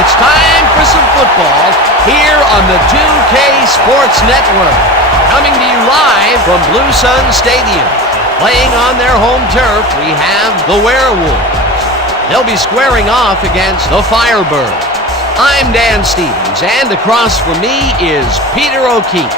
it's time for some football here on the 2K Sports Network. Coming to you live from Blue Sun Stadium. Playing on their home turf, we have the Werewolves. They'll be squaring off against the Firebirds. I'm Dan Stevens, and across from me is Peter O'Keefe.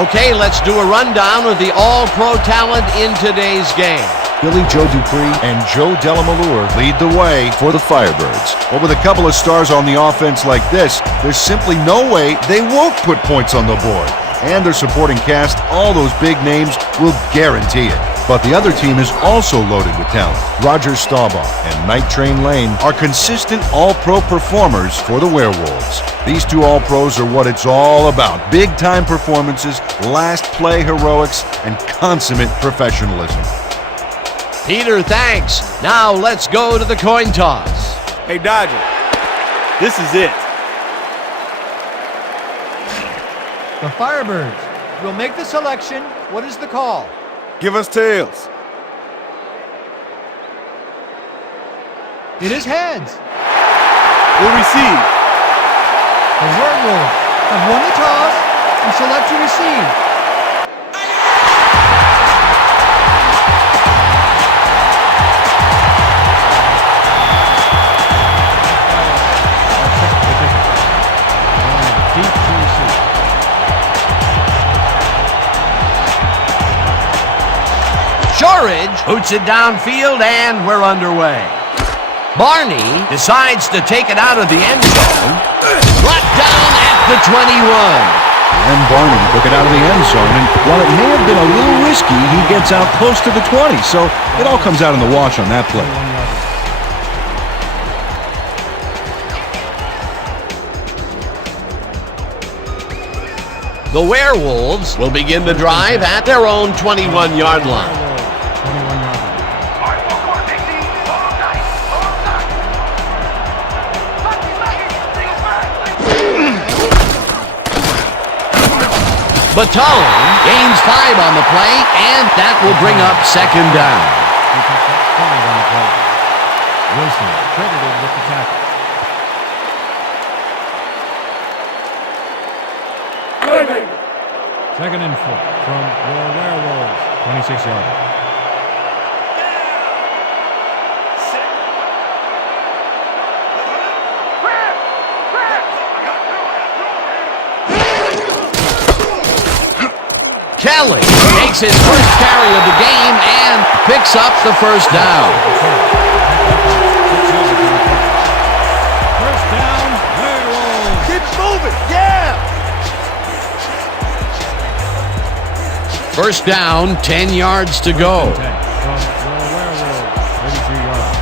Okay, let's do a rundown of the all-pro talent in today's game. Billy Joe Dupree and Joe Delamalure lead the way for the Firebirds. But with a couple of stars on the offense like this, there's simply no way they won't put points on the board. And their supporting cast, all those big names, will guarantee it. But the other team is also loaded with talent. Roger Staubach and Night Train Lane are consistent all-pro performers for the Werewolves. These two all-pros are what it's all about. Big-time performances, last-play heroics, and consummate professionalism. Peter, thanks. Now let's go to the coin toss. Hey, Dodger, this is it. The Firebirds will make the selection. What is the call? Give us tails. It is heads. We'll receive. The Werewolves have won the toss and select to receive. Shorridge hoots it downfield, and we're underway. Barney decides to take it out of the end zone. Brought down at the 21. And Barney took it out of the end zone, and while it may have been a little risky, he gets out close to the 20, so it all comes out in the wash on that play. The Werewolves will begin the drive at their own 21-yard line. Baton gains 5 on the play, and that will bring up second down. Wilson credited with the tackle. Second and 4 from your Werewolves, 26 yards. Kelly makes his first carry of the game and picks up the first down. First down, Werewolves. Keep moving, yeah! First down, 10 yards to go. From your Werewolves, 32 yards.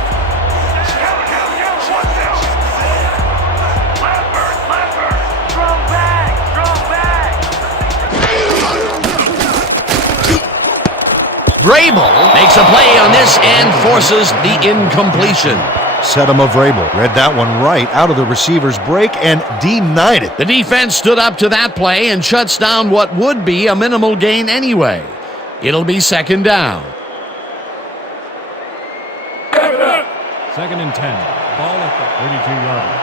Vrabel makes a play on this and forces the incompletion. Set him of Vrabel. Read that one right out of the receiver's break and denied it. The defense stood up to that play and shuts down what would be a minimal gain anyway. It'll be second down. Second and 10. Ball at the 32-yard line.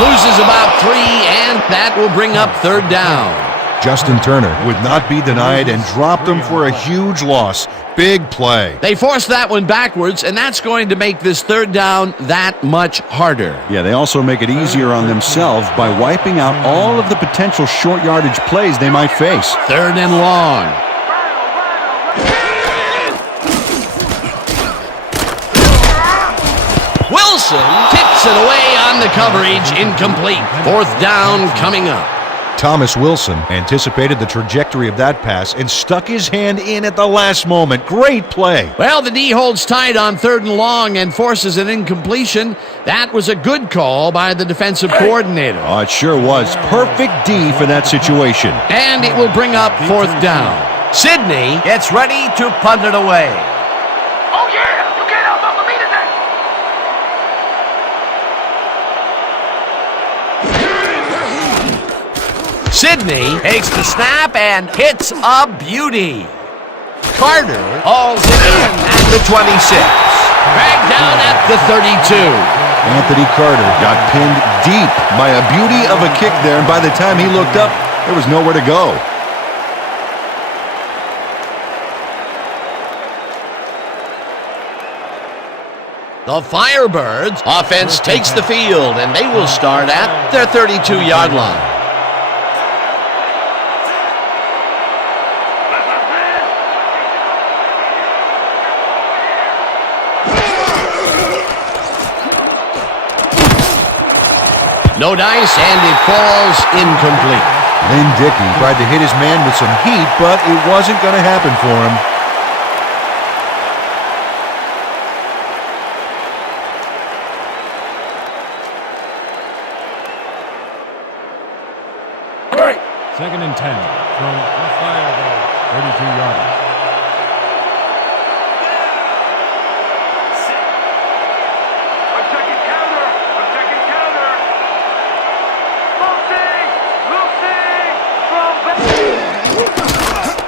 Loses about 3, and that will bring up third down. Justin Turner would not be denied and dropped them for a huge loss. Big play. They forced that one backwards, and that's going to make this third down that much harder. Yeah, they also make it easier on themselves by wiping out all of the potential short yardage plays they might face. Third and long. Wilson tips it away on the coverage, incomplete. Fourth down coming up. Thomas Wilson anticipated the trajectory of that pass and stuck his hand in at the last moment. Great play. Well, the D holds tight on third and long and forces an incompletion. That was a good call by the defensive coordinator. Oh, it sure was. Perfect D for that situation. And it will bring up fourth down. Sidney gets ready to punt it away. Oh, yeah! You can't outnumber me today! Sidney takes the snap and hits a beauty. Carter hauls it in at the 26. Dragged down at the 32. Anthony Carter got pinned deep by a beauty of a kick there, and by the time he looked up, there was nowhere to go. The Firebirds offense takes the field, and they will start at their 32-yard line. No dice, and it falls incomplete. Lynn Dickey tried to hit his man with some heat, but it wasn't going to happen for him. Second and 10 from the Firebirds, 32-yard.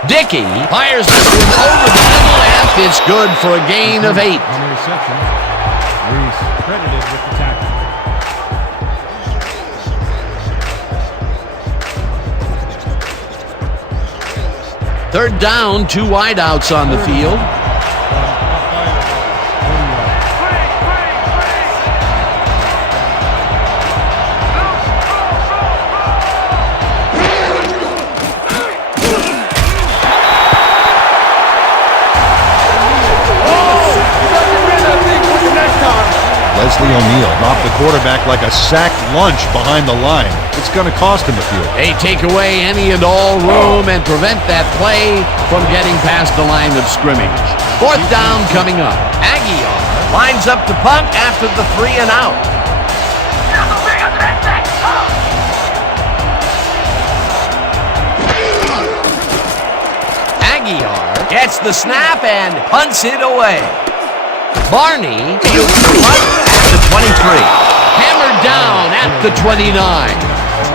Dickey fires this one over the middle, and it's good for a gain of 8. On the reception, Reese credited with the tackle. Third down, 2 wideouts on the field. Leslie O'Neal knocked the quarterback like a sacked lunch behind the line. It's going to cost him a few. They take away any and all room and prevent that play from getting past the line of scrimmage. Fourth down coming up. Aguilar lines up to punt after the 3 and out. Aguilar gets the snap and punts it away. Barney fields the punt at the 23. Hammered down at the 29.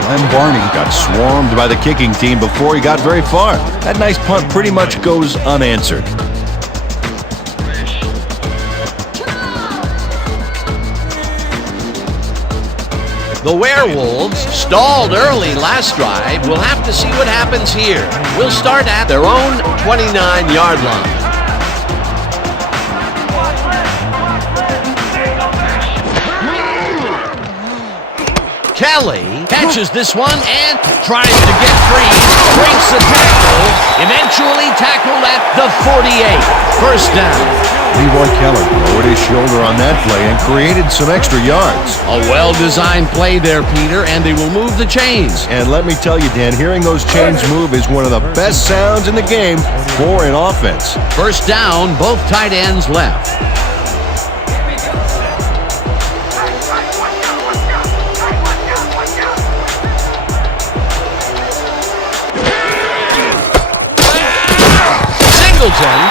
Glenn Barney got swarmed by the kicking team before he got very far. That nice punt pretty much goes unanswered. The Werewolves stalled early last drive. We'll have to see what happens here. We'll start at their own 29-yard line. Kelly catches this one and tries to get free, breaks the tackle, eventually tackled at the 48. First down. Leroy Keller lowered his shoulder on that play and created some extra yards. A well-designed play there, Peter, and they will move the chains. And let me tell you, Dan, hearing those chains move is one of the best sounds in the game for an offense. First down, both tight ends left.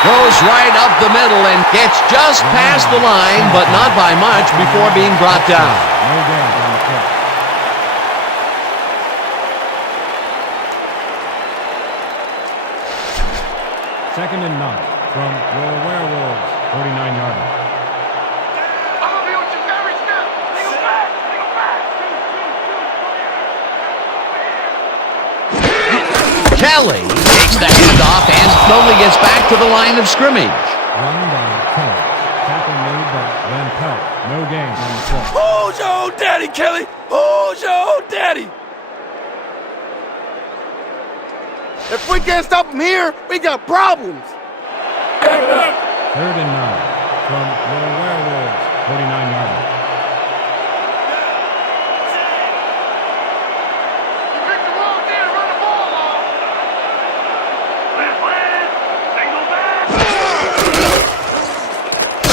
Goes right up the middle and gets just past the line, but not by much before being brought down. No gain on the catch. Second and 9 from your Werewolves, 49-yard line. Kelly takes the handoff and slowly gets back to the line of scrimmage. Run by Kelly. Tackle made by Van Pelt. No gain on the play. Who's your daddy, Kelly? Who's your daddy? If we can't stop him here, we got problems. Third and 9 from your Werewolves, 49-yard line.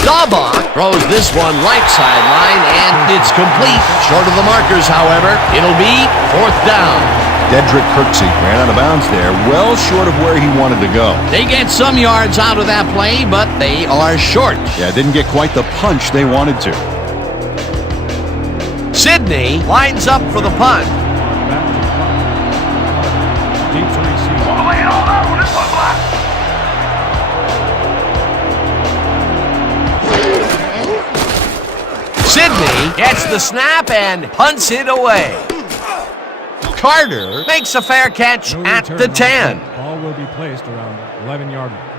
Staubach throws this one right sideline, and it's complete. Short of the markers, however. It'll be fourth down. Dedrick Kirksey ran out of bounds there, well short of where he wanted to go. They get some yards out of that play, but they are short. Yeah, didn't get quite the punch they wanted to. Sidney lines up for the punt. Deep to receive. Sidney gets the snap and punts it away. Carter makes a fair catch No at return the on 10. punt. Ball will be placed around the 11-yard line.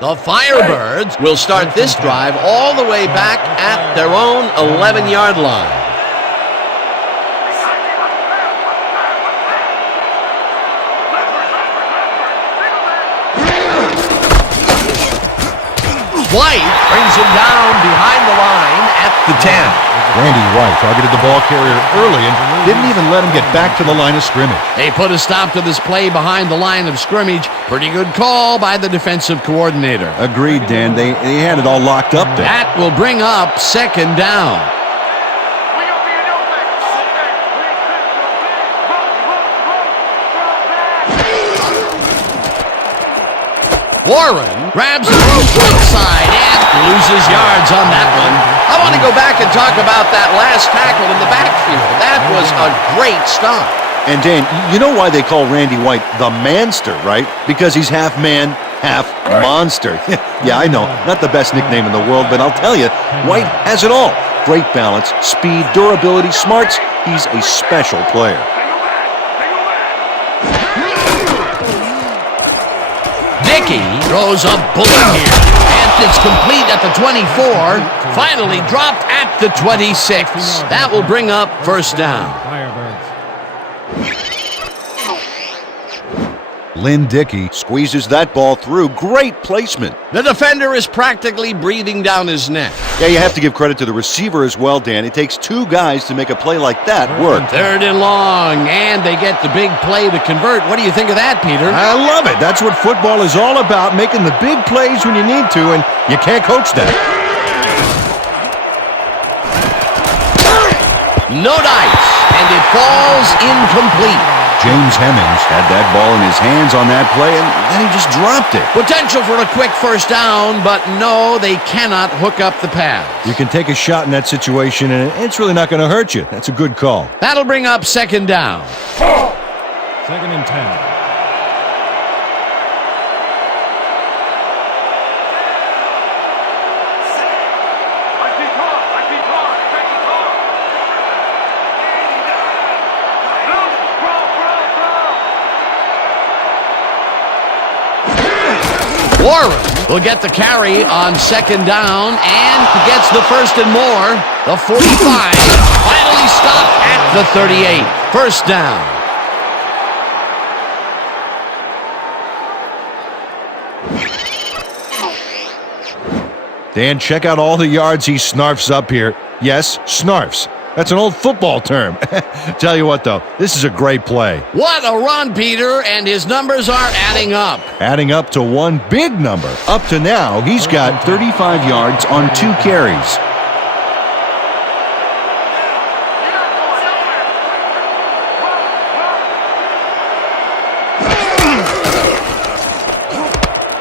The Firebirds will start this drive all the way back at their own 11-yard line. White brings him down behind the line at the 10. Randy White targeted the ball carrier early and didn't even let him get back to the line of scrimmage. They put a stop to this play behind the line of scrimmage. Pretty good call by the defensive coordinator. Agreed, Dan. They had it all locked up there. That will bring up second down. Warren grabs the rope inside and loses yards on that one. I want to go back and talk about that last tackle in the backfield. That was a great stop. And Dan, you know why they call Randy White the Manster, right? Because he's half man, half monster. Yeah, I know, not the best nickname in the world, but I'll tell you, White has it all. Great balance, speed, durability, smarts. He's a special player. Icky throws a bullet here, and it's complete at the 24. Finally dropped at the 26. That will bring up first down. Firebirds. Lynn Dickey squeezes that ball through. Great placement. The defender is practically breathing down his neck. Yeah, you have to give credit to the receiver as well, Dan. It takes two guys to make a play like that work. Third and long, and they get the big play to convert. What do you think of that, Peter? I love it. That's what football is all about, making the big plays when you need to, and you can't coach that. No dice, and it falls incomplete. James Hemmings had that ball in his hands on that play, and then he just dropped it. Potential for a quick first down, but no, they cannot hook up the pass. You can take a shot in that situation, and it's really not going to hurt you. That's a good call. That'll bring up second down. Second and 10. Warren will get the carry on second down and gets the first and more. The 45 finally stopped at the 38. First down. Dan, check out all the yards he snarfs up here. Yes, snarfs. That's an old football term. Tell you what, though, this is a great play. What a run, Peter, and his numbers are adding up. Adding up to one big number. Up to now, he's got 35 yards on 2 carries.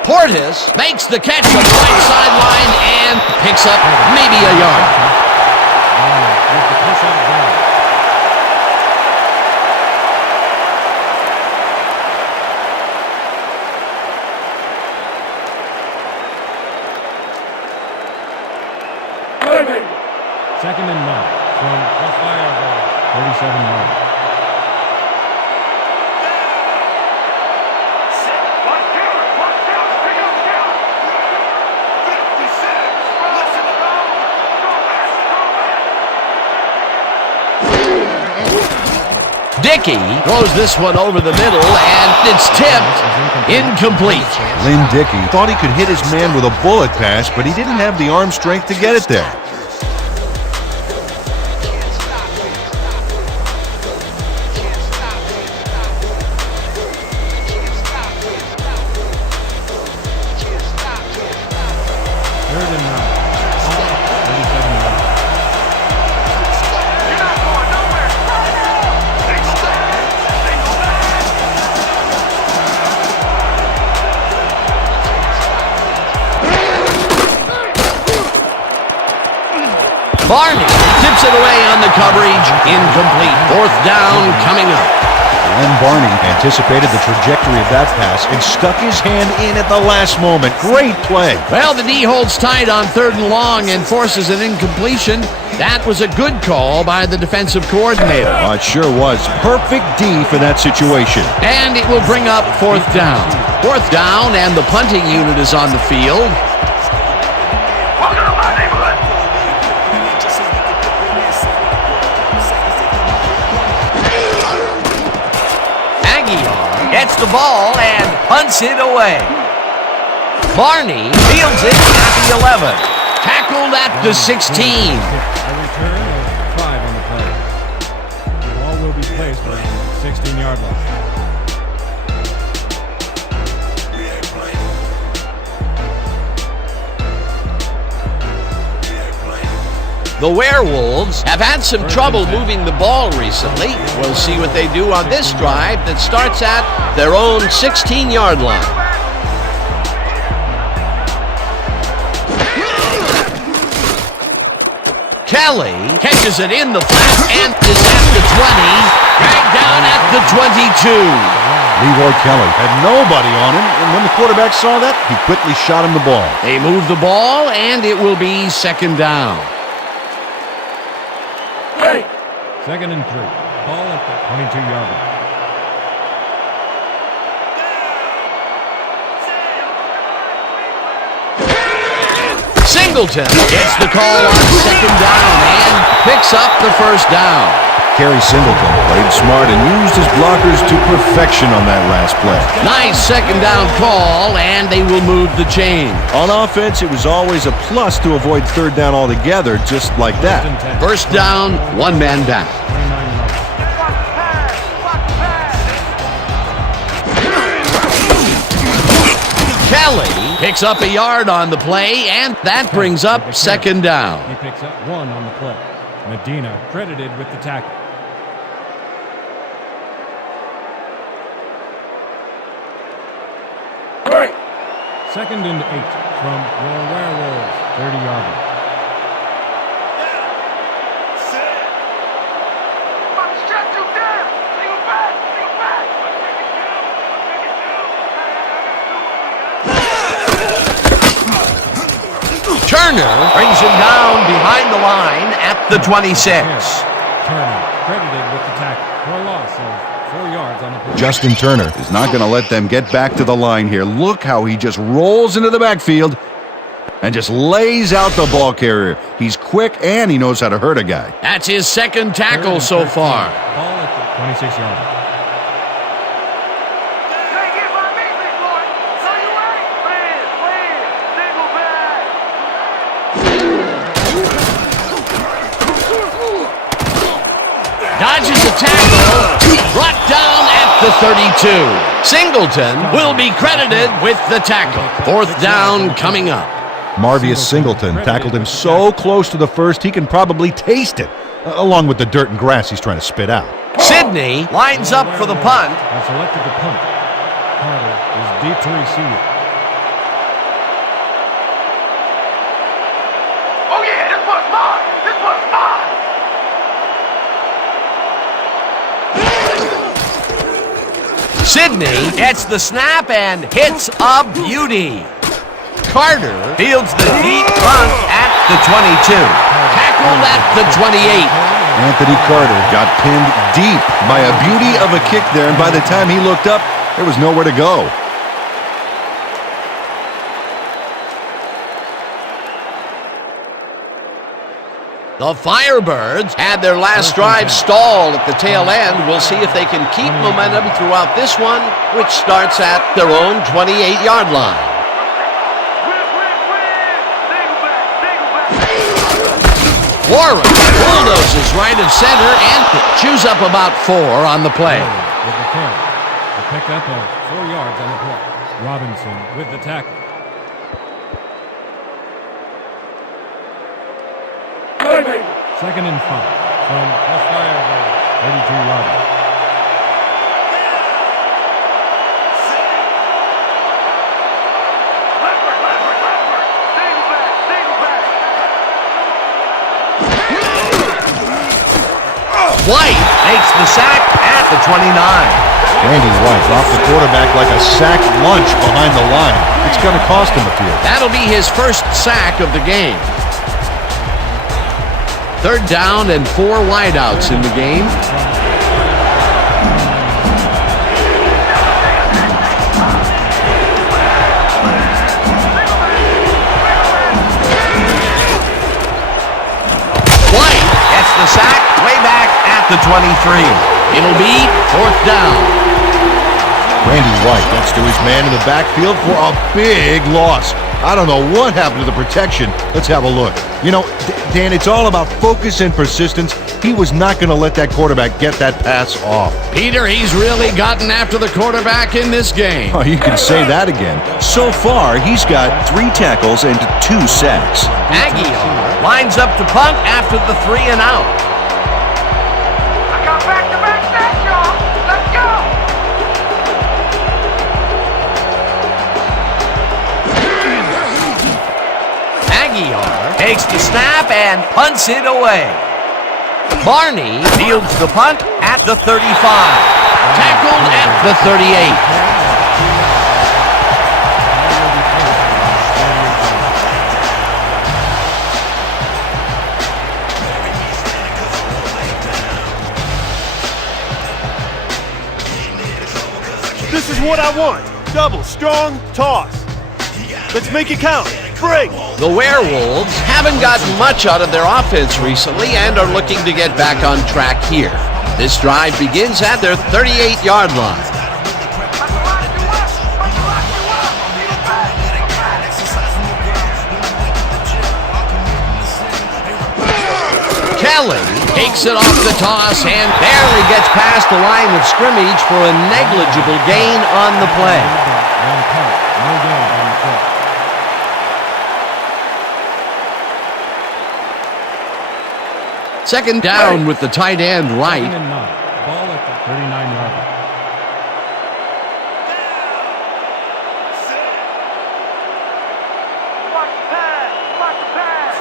Portis makes the catch on the right sideline and picks up maybe a yard. Second and 9 from the Firebirds. 37 yards. Dickey throws this one over the middle, and it's tipped incomplete. Lynn Dickey thought he could hit his man with a bullet pass, but he didn't have the arm strength to get it there. Third and 9. 37 yards. Barney tips it away on the coverage. Incomplete. Fourth down coming up. And Barney anticipated the trajectory of that pass and stuck his hand in at the last moment. Great play. Well, the D holds tight on 3rd and long and forces an incompletion. That was a good call by the defensive coordinator. Oh, it sure was. Perfect D for that situation. And it will bring up 4th down. 4th down, and the punting unit is on the field. Welcome to my neighborhood. Gets the ball and punts it away. Barney fields it at the 11. Tackled at the 16. A return of 5 on the play. The ball will be placed around the 16-yard line. The Werewolves have had some trouble moving the ball recently. We'll see what they do on this drive that starts at their own 16-yard line. Kelly catches it in the flat and is at the 20, dragged down at the 22. Leroy Kelly had nobody on him, and when the quarterback saw that, he quickly shot him the ball. They move the ball, and it will be 2nd down. 2nd and 3. Ball at the 22-yard line. Singleton gets the call on 2nd down and picks up the 1st down. Kerry Singleton played smart and used his blockers to perfection on that last play. Nice 2nd down call, and they will move the chain. On offense, it was always a plus to avoid 3rd down altogether, just like that. 1st down, 1 man back. 29 yards. Kelly picks up a yard on the play, and that brings up 2nd down. He picks up 1 on the play. Medina credited with the tackle. 2nd and 8 from your Werewolves, 30-yard line. Turner brings him down behind the line at the 26. Turner credited with the tackle for a loss of 4 yards on the play. Justin Turner is not going to let them get back to the line here. Look how he just rolls into the backfield and just lays out the ball carrier. He's quick and he knows how to hurt a guy. That's his 2nd tackle so far. Ball at the 26-yard line. Dodges a tackle, brought down at the 32. Singleton will be credited with the tackle. 4th down coming up. Marvius Singleton tackled him so close to the 1st he can probably taste it, along with the dirt and grass he's trying to spit out. Sidney lines up for the punt. Has selected the punt. Carter is deep to receive. Oh yeah, this one's mine. This one's mine. Sidney gets the snap and hits a beauty. Carter fields the deep punt at the 22. Tackled at the 28. Anthony Carter got pinned deep by a beauty of a kick there, and by the time he looked up, there was nowhere to go. The Firebirds had their last drive stalled at the tail end. We'll see if they can keep momentum throughout this one, which starts at their own 28-yard line. Warren bulldozes right of center and chews up about 4 on the play. With the carry. The pickup of 4 yards on the play. Robinson with the tackle. Second and 5 from the Firebirds, 32-yard line. White makes the sack at the 29. Randy White dropped the quarterback like a sack lunch behind the line. It's going to cost him a few. That'll be his first sack of the game. Third down and 4 wideouts in the game. White gets the sack way back at the 23. It'll be 4th down. Randy White gets to his man in the backfield for a big loss. I don't know what happened to the protection. Let's have a look. You know, Dan, it's all about focus and persistence. He was not going to let that quarterback get that pass off. Peter, he's really gotten after the quarterback in this game. Oh, you can say that again. So far, he's got 3 tackles and 2 sacks. Aguilar lines up to punt after the 3 and out. I got back-to-back sacks, y'all. Let's go. Aguilar takes the snap and punts it away. Barney fields the punt at the 35. Tackled at the 38. This is what I want. Double, strong, toss. Let's make it count. Break. The Werewolves haven't gotten much out of their offense recently and are looking to get back on track here. This drive begins at their 38-yard line. Kelly takes it off the toss and barely gets past the line of scrimmage for a negligible gain on the play. One punt, no gain on the play. Second down with the tight end right. 2nd and 9. Ball at the 39-yard line. Watch the pass. Watch the pass.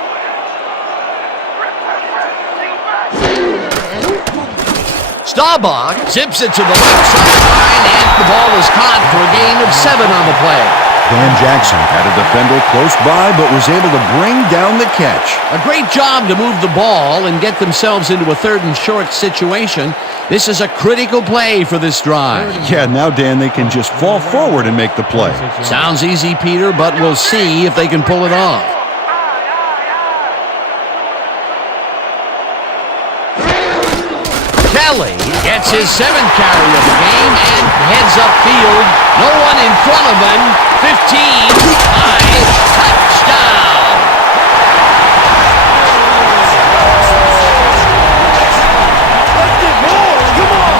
Staubach zips it to the left sideline, and the ball is caught for a gain of 7 on the play. Dan Jackson had a defender close by, but was able to bring down the catch. A great job to move the ball and get themselves into a 3rd and short situation. This is a critical play for this drive. Yeah, now, Dan, they can just fall forward and make the play. Sounds easy, Peter, but we'll see if they can pull it off. Kelly gets his 7th carry of the game and heads upfield. No one in front of him. 15, high, touchdown. Let's get more. Come on.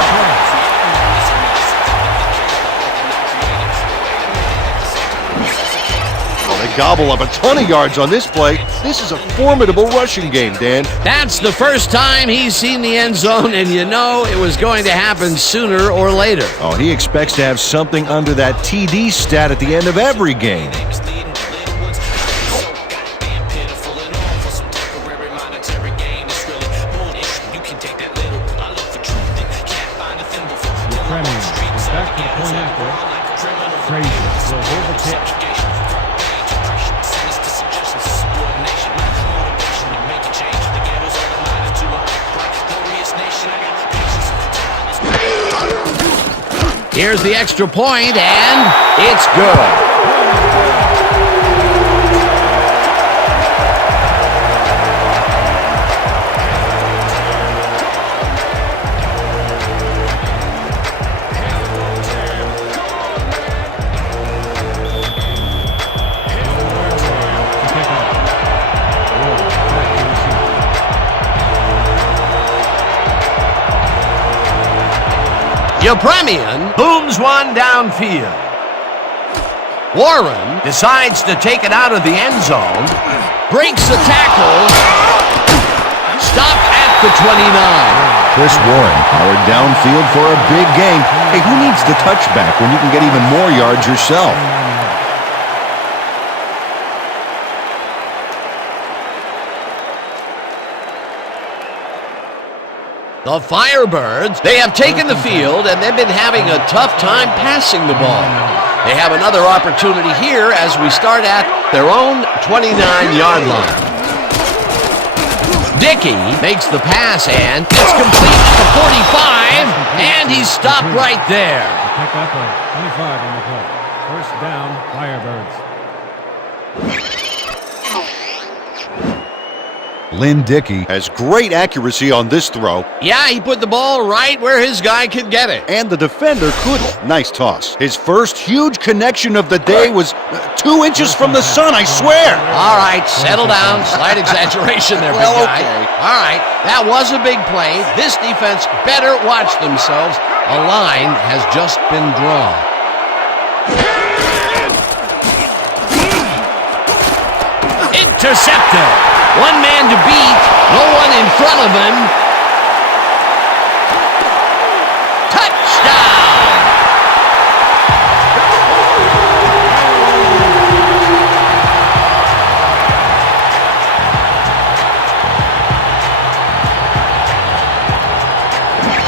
Well, they gobble up a ton of yards on this play. This is a formidable rushing game, Dan. That's the first time he's seen the end zone, and you know it was going to happen sooner or later. Oh, he expects to have something under that TD stat at the end of every game. Back to the point after. Frazier will hold the pitch. Here's the extra point, and it's good. Yepremian booms one downfield. Warren decides to take it out of the end zone, breaks the tackle, stopped at the 29. Chris Warren powered downfield for a big gain. Hey, who needs the touchback when you can get even more yards yourself? The Firebirds, they have taken the field, and they've been having a tough time passing the ball. They have another opportunity here as we start at their own 29-yard line. Icky makes the pass, and it's complete at the 45, and he's stopped right there. Pick up a 25 on the play. First down, Firebirds. Lynn Dickey has great accuracy on this throw. Yeah, he put the ball right where his guy could get it. And the defender couldn't. Nice toss. His first huge connection of the day was 2 inches from the sun, I swear. All right, settle down. Slight exaggeration there, big Well, guy. okay. All right, that was a big play. This defense better watch themselves. A line has just been drawn. Intercepted. One man to beat, no one in front of him. Touchdown!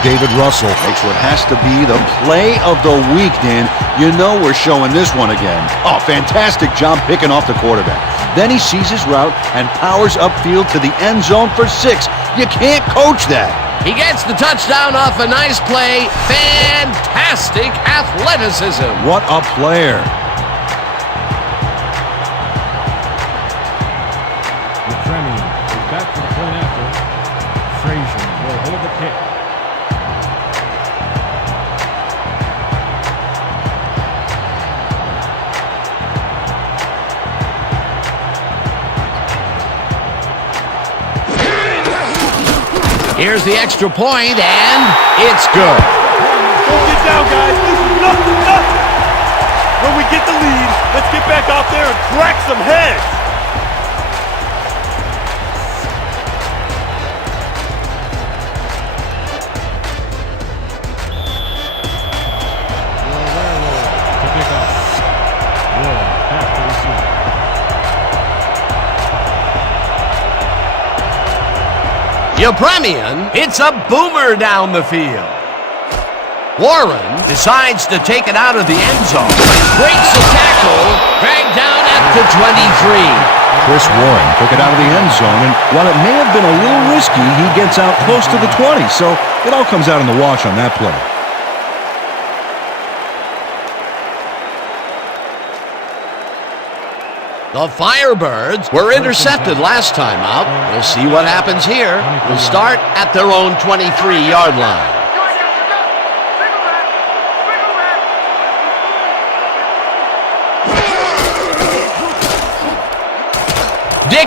David Russell makes what has to be the play of the week, Dan. You know we're showing this one again. Oh, fantastic job picking off the quarterback. Then he sees his route and powers upfield to the end zone for 6. You can't coach that. He gets the touchdown off a nice play. Fantastic athleticism. What a player. Treming is back to the point after. Frazier will hold the kick. Here's the extra point, and it's good. Don't get down, guys. This is nothing. When we get the lead, let's get back out there and crack some heads. Werewolves to pick up. Ward back to receive. Yepremian hits a boomer down the field. Warren decides to take it out of the end zone. Breaks the tackle, dragged down at the 23. Chris Warren took it out of the end zone, and while it may have been a little risky, he gets out close to the 20, so it all comes out in the wash on that play. The Firebirds were intercepted last time out. We'll see what happens here. We'll start at their own 23-yard line.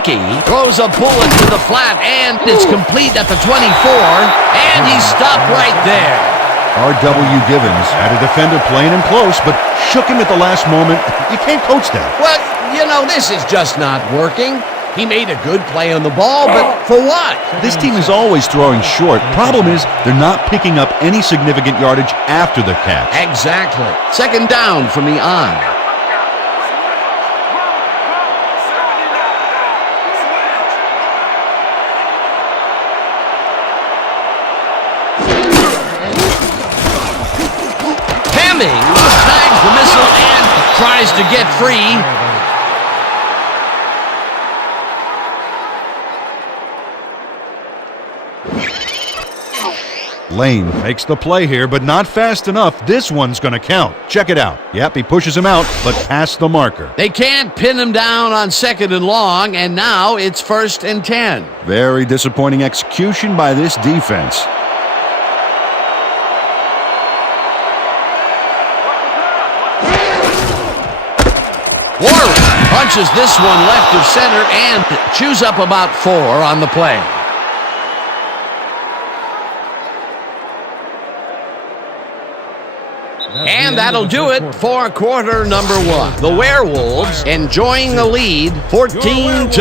Icky throws a bullet to the flat, and it's complete at the 24, and he's stopped right there. R.W. Givens had a defender playing him close, but shook him at the last moment. You can't coach that. Well, you know, this is just not working. He made a good play on the ball, but for what? This team is always throwing short. Problem is, they're not picking up any significant yardage after the catch. Exactly. Second down from the eye. Snags the missile and tries to get free. Lane makes the play here, but not fast enough. This one's going to count. Check it out. Yep, he pushes him out, but past the marker. They can't pin him down on 2nd and long, and now it's 1st and 10. Very disappointing execution by this defense. Warren punches this one left of center and chews up about 4 on the play. And that'll do it for quarter number 1. The Werewolves enjoying the lead 14-0.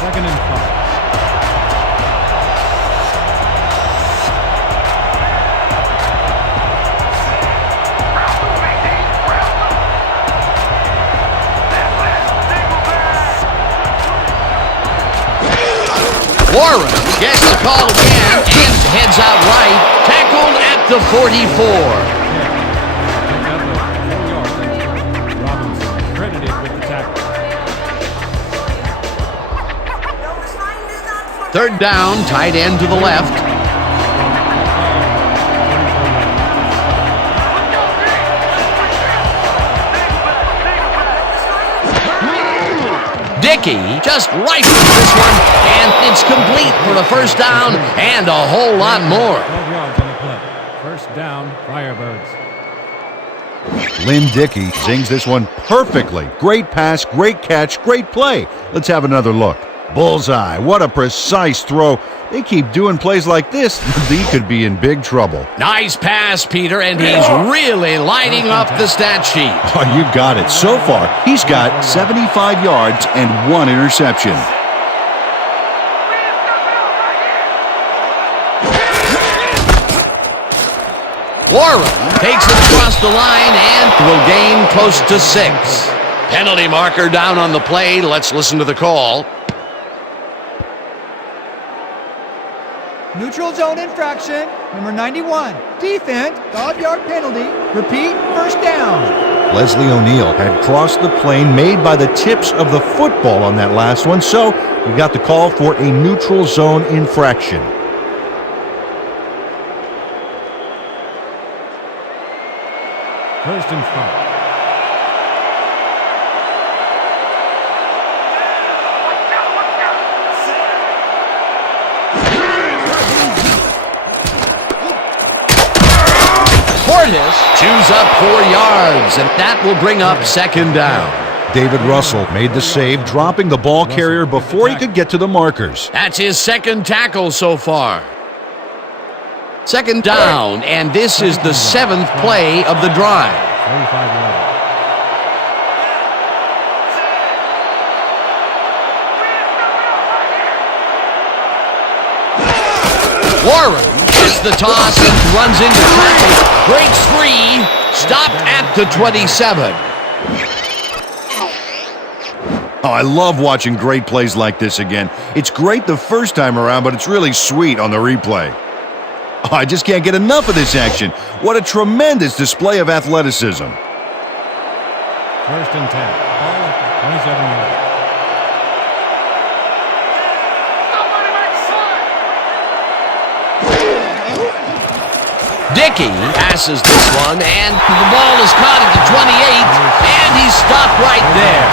Second and 5. Warren gets the call again and heads out right. Tackled at the 44. Robinson credited with the tackle. Third down, tight end to the left. Icky just rifles this one, and it's complete for a first down and a whole lot more. 12 yards on the play. First down, Firebirds. Lynn Dickey sings this one perfectly. Great pass, great catch, great play. Let's have another look. Bullseye. What a precise throw. They keep doing plays like this, they could be in big trouble. Nice pass, Peter, and he's really lighting up the stat sheet. Oh, you got it. So far, he's got 75 yards and 1 interception. Warren takes it across the line and will gain close to 6. Penalty marker down on the play. Let's listen to the call. Neutral zone infraction, number 91. Defense, 5-yard penalty. Repeat, first down. Leslie O'Neal had crossed the plane made by the tips of the football on that last one, so we got the call for a neutral zone infraction. First and 5. Chews up 4 yards, and that will bring up second down. David Russell made the save, dropping the ball carrier before he could get to the markers. That's his second tackle so far. Second down, and this is the 7th play of the drive. 35 yards. Warren gets the toss and runs into tackle. Breaks free. Stopped at the 27. Oh, I love watching great plays like this again. It's great the first time around, but it's really sweet on the replay. Oh, I just can't get enough of this action. What a tremendous display of athleticism. First and 10. Ball at the 27 yards. Dickey passes this one, and the ball is caught at the 28, and he's stopped right there.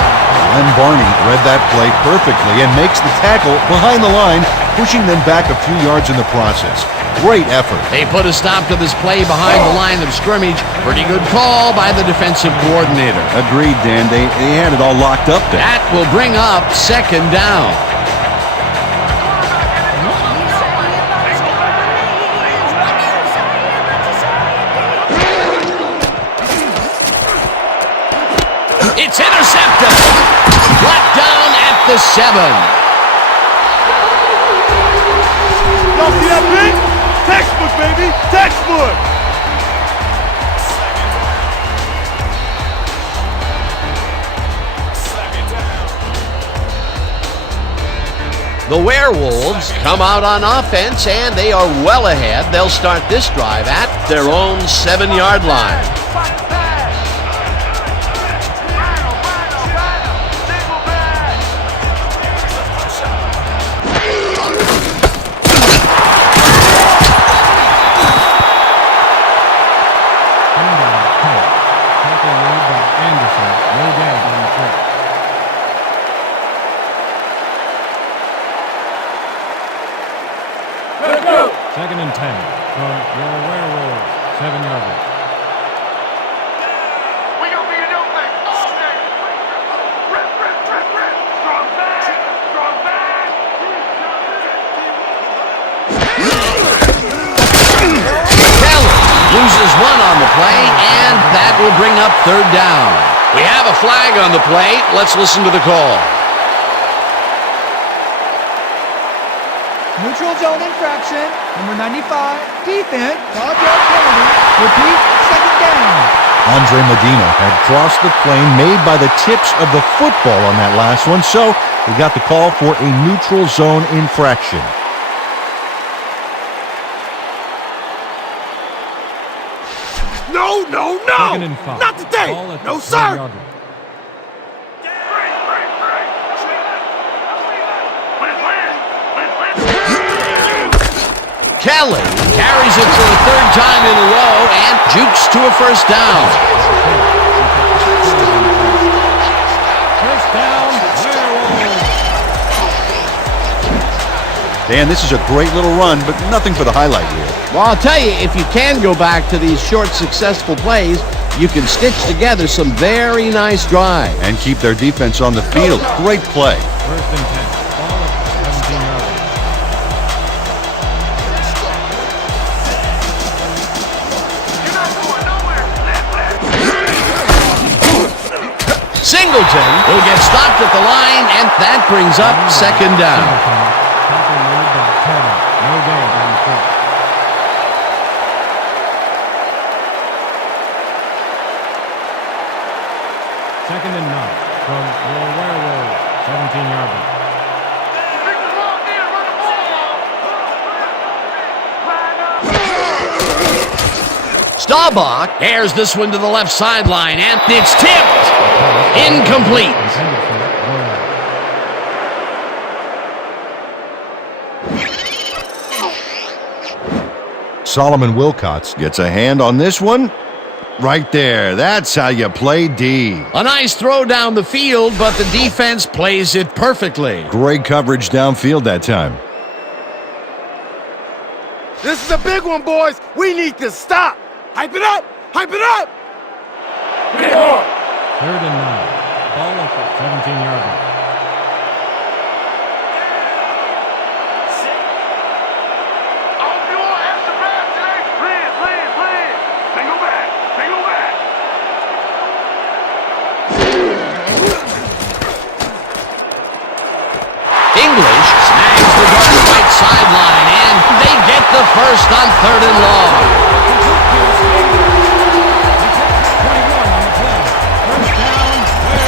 Glenn Barney read that play perfectly and makes the tackle behind the line, pushing them back a few yards in the process. Great effort. They put a stop to this play behind the line of scrimmage. Pretty good call by the defensive coordinator. Agreed, Dan. They had it all locked up there. That will bring up second down. It's intercepted. Brought down at the 7. Y'all see that big? Textbook, baby! Textbook! The Werewolves come out on offense, and they are well ahead. They'll start this drive at their own 7-yard line. Second and 10 from your Werewolves, 7-yarder. We gonna be a new thing all day. Rip. Strong back. Kelly loses one on the play, and that will bring up third down. We have a flag on the play. Let's listen to the call. Neutral zone infraction, number 95. Defense, 5-yard penalty. Repeat, second down. Andre Medina had crossed the plane made by the tips of the football on that last one, so we got the call for a neutral zone infraction. No, no, Second no! and 5. Not today! Ball at No, the sir! 12-yard line. Kelly carries it for the third time in a row and jukes to a first down. First down, Werewolves. Dan, this is a great little run, but nothing for the highlight reel. Well, I'll tell you, if you can go back to these short, successful plays, you can stitch together some very nice drives. And keep their defense on the field. Great play. First and 10. Ball at the 17-yard line. Singleton will get stopped at the line, and that brings up second down. Tackle made by Turner. No gain on the play. Second and 9 from your Werewolves. 17-yard line. Staubach airs this one to the left sideline, and it's tipped. Incomplete. Intended for Werewolves. Solomon Wilcots gets a hand on this one. Right there. That's how you play D. A nice throw down the field, but the defense plays it perfectly. Great coverage downfield that time. This is a big one, boys! We need to stop! Hype it up! Hype it up! Third and 9. Ball at the 17-yard line. English snags the guard right sideline, and they get the first on third and long. 21 on the play. First down,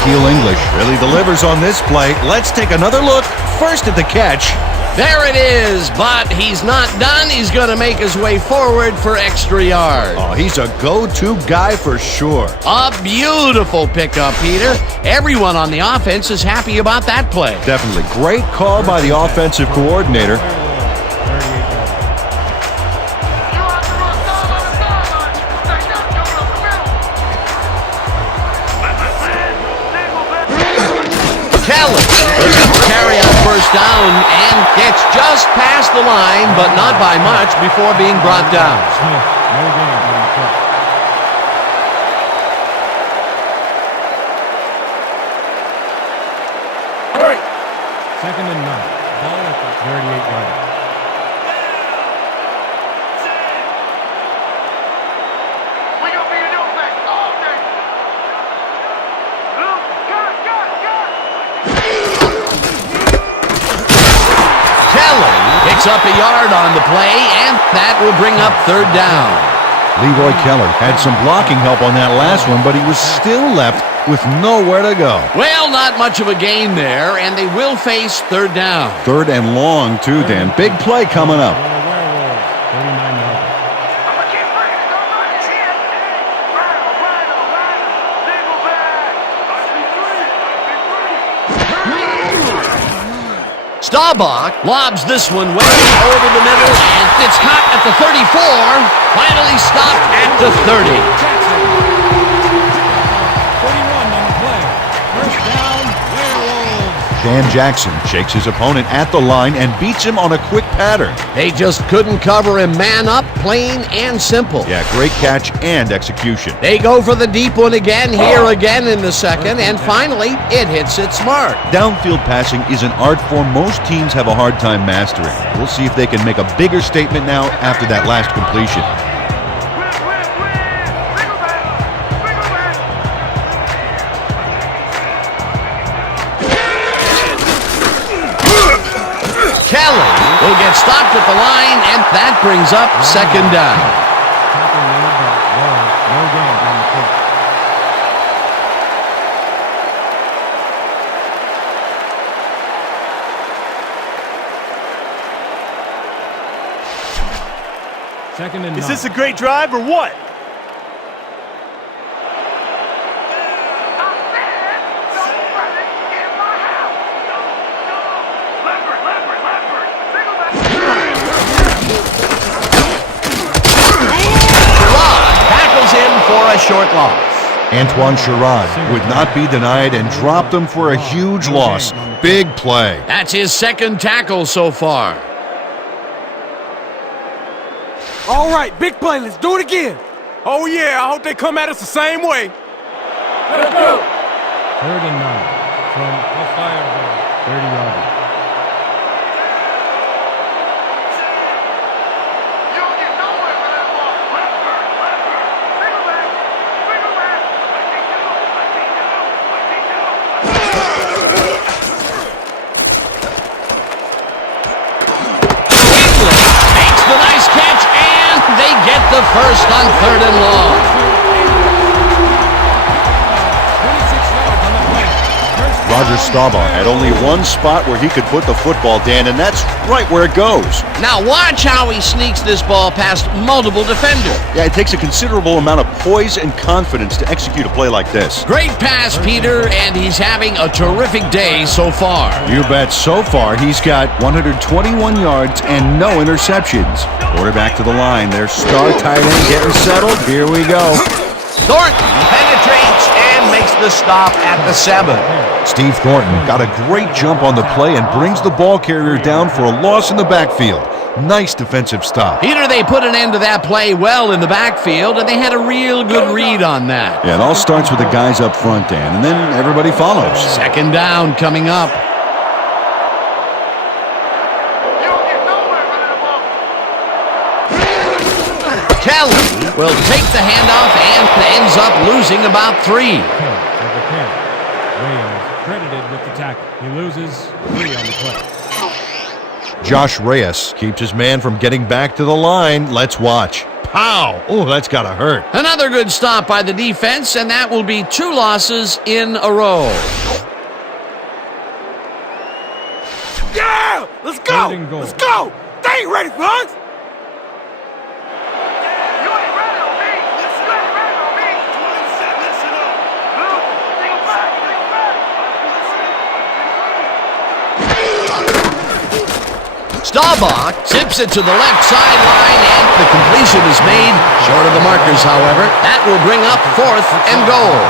Keel English really delivers on this play. Let's take another look. First at the catch. There it is, but he's not done. He's going to make his way forward for extra yards. Oh, he's a go-to guy for sure. A beautiful pickup, Peter. Everyone on the offense is happy about that play. Definitely great call by the offensive coordinator. 38 yards. Kelly will carry out first down and gets just past the line, but not by much before being brought down. Smith, no gain on the play. Second and 9. Ball at the 38-yard line. Kelly picks up a yard on the play, and that will bring up third down. Leroy Keller had some blocking help on that last one, but he was still left with nowhere to go. Well, not much of a gain there, and they will face third down. Third and long, too, Dan. Big play coming up. For the Werewolves, 39 yards. Staubach lobs this one way over the middle, and it's caught at the 34. Finally stopped at the 30. Jackson. 41 on the play. First down, Werewolves. Dan Jackson shakes his opponent at the line and beats him on a quick pattern. They just couldn't cover him man up, plain and simple. Yeah, great catch and execution. They go for the deep one again, here again in the second, and finally, it hits its mark. Downfield passing is an art form most teams have a hard time mastering. We'll see if they can make a bigger statement now after that last completion. Kelly will get stopped at the line, and that brings up second down. Tackle made by Lloyd. No gain on the play. Second and 9. Is this a great drive or what? short loss. Antoine Sherrod would not be denied and dropped him for a huge loss. Big play. That's his second tackle so far. All right, big play. Let's do it again. Oh, yeah. I hope they come at us the same way. Let's go. 3rd and 9 from the Firebirds. 30-yard line. You don't get nowhere with that ball. Left guard. Single back. Single back. I think you. Hingley makes the nice catch, and they get the first on 3rd and long. 26 yards on the play. Roger Staubach had only one spot where he could put the football, Dan, and that's right where it goes. Now watch how he sneaks this ball past multiple defenders. Yeah, it takes a considerable amount of poise and confidence to execute a play like this. Great pass, Peter, and he's having a terrific day so far. You bet. So far, he's got 121 yards and no interceptions. Quarterback to the line. Their star tight end getting settled. Here we go. Thornton penetrates and makes the stop at the 7. Steve Thornton got a great jump on the play and brings the ball carrier down for a loss in the backfield. Nice defensive stop. Peter, they put an end to that play well in the backfield, and they had a real good read on that. Yeah, it all starts with the guys up front, Dan, and then everybody follows. 2nd down coming up. You don't get nowhere with that ball. Kelly will take the handoff and ends up losing about 3. Of the 10. Reyes credited with the tackle. He loses 3 on the play. Josh Reyes keeps his man from getting back to the line. Let's watch. Pow! Oh, that's gotta hurt. Another good stop by the defense, and that will be 2 losses in a row. Yeah! Let's go! 3rd and goal. Let's go! They ain't ready for us! You ain't ready on me. You ain't ready on me. 27. Listen up. Luke, single back. Single back. Staubach tips it to the left sideline, and the completion is made. Short of the markers, however. That will bring up 4th and goal.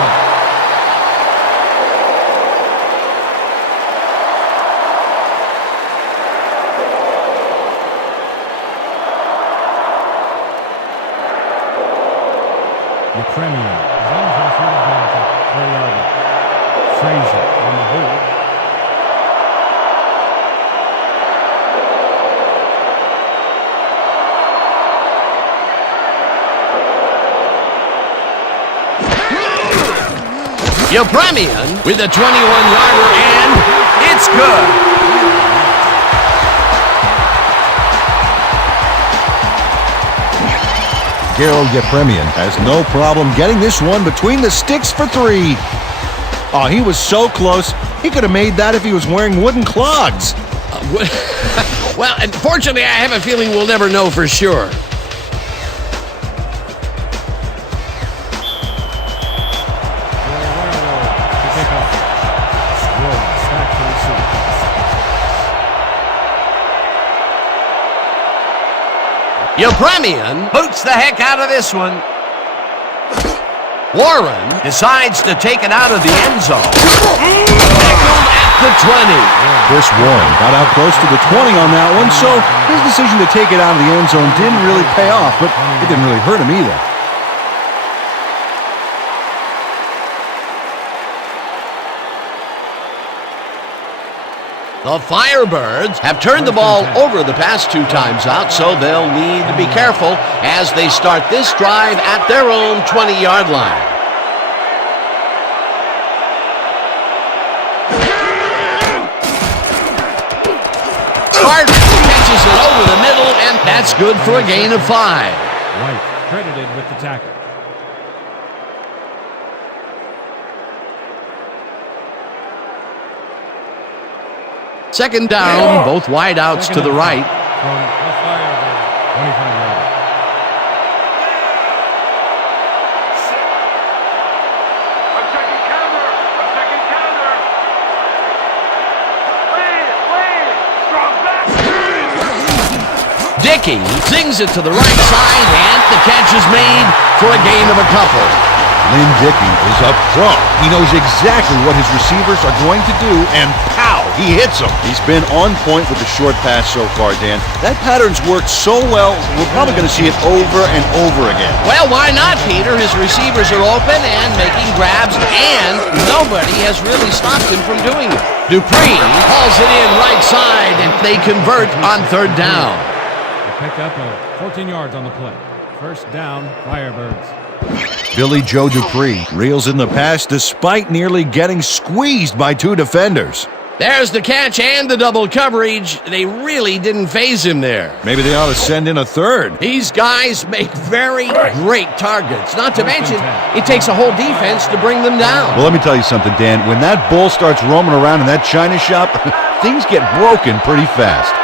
The Premier is on for a field goal to 4-yard line. Frazier on the hold. Yepremian with a 21-yarder, and it's good. Gerald Yepremian has no problem getting this one between the sticks for 3. Oh, he was so close. He could have made that if he was wearing wooden clogs. Well, unfortunately, I have a feeling we'll never know for sure. Yepremian boots the heck out of this one. Warren decides to take it out of the end zone. Tackled at the 20. Chris Warren got out close to the 20 on that one, so his decision to take it out of the end zone didn't really pay off, but it didn't really hurt him either. The Firebirds have turned the ball over the past 2 times out, so they'll need to be careful as they start this drive at their own 20-yard line. Carter catches it over the middle, and that's good for a gain of 5. White credited with the tackle. Second down, both wideouts to the right. From the Firebirds, 25-yard line. I'm checking counter. I'm checking counter. Lead. Strong back. Icky sings it to the right side, and the catch is made for a gain of a couple. Lynn Dickey is a pro. He knows exactly what his receivers are going to do, and pow, he hits them. He's been on point with the short pass so far, Dan. That pattern's worked so well, we're probably going to see it over and over again. Well, why not, Peter? His receivers are open and making grabs, and nobody has really stopped him from doing it. Dupree hauls it in right side, and they convert on third down. They pick up 14 yards on the play. First down, Firebirds. Billy Joe Dupree reels in the pass despite nearly getting squeezed by two defenders. There's the catch and the double coverage. They really didn't phase him there. Maybe they ought to send in a third. These guys make very great targets. Not to mention, it takes a whole defense to bring them down. Well, let me tell you something, Dan. When that bull starts roaming around in that china shop, things get broken pretty fast.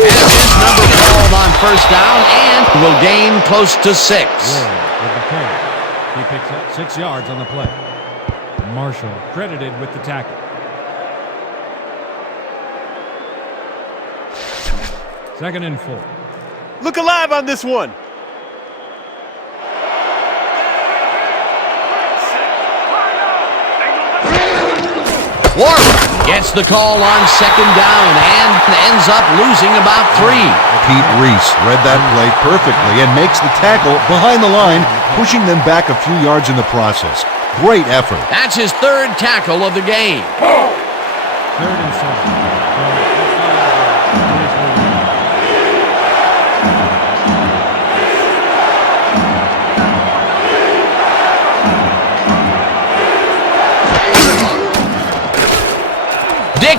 Has his number called on first down and will gain close to 6. With the carry. He picks up 6 yards on the play. Marshall credited with the tackle. Second and 4. Look alive on this one. Warren gets the call on second down and ends up losing about 3. Pete Reese read that play perfectly and makes the tackle behind the line, pushing them back a few yards in the process. Great effort. That's his third tackle of the game. Third and 7.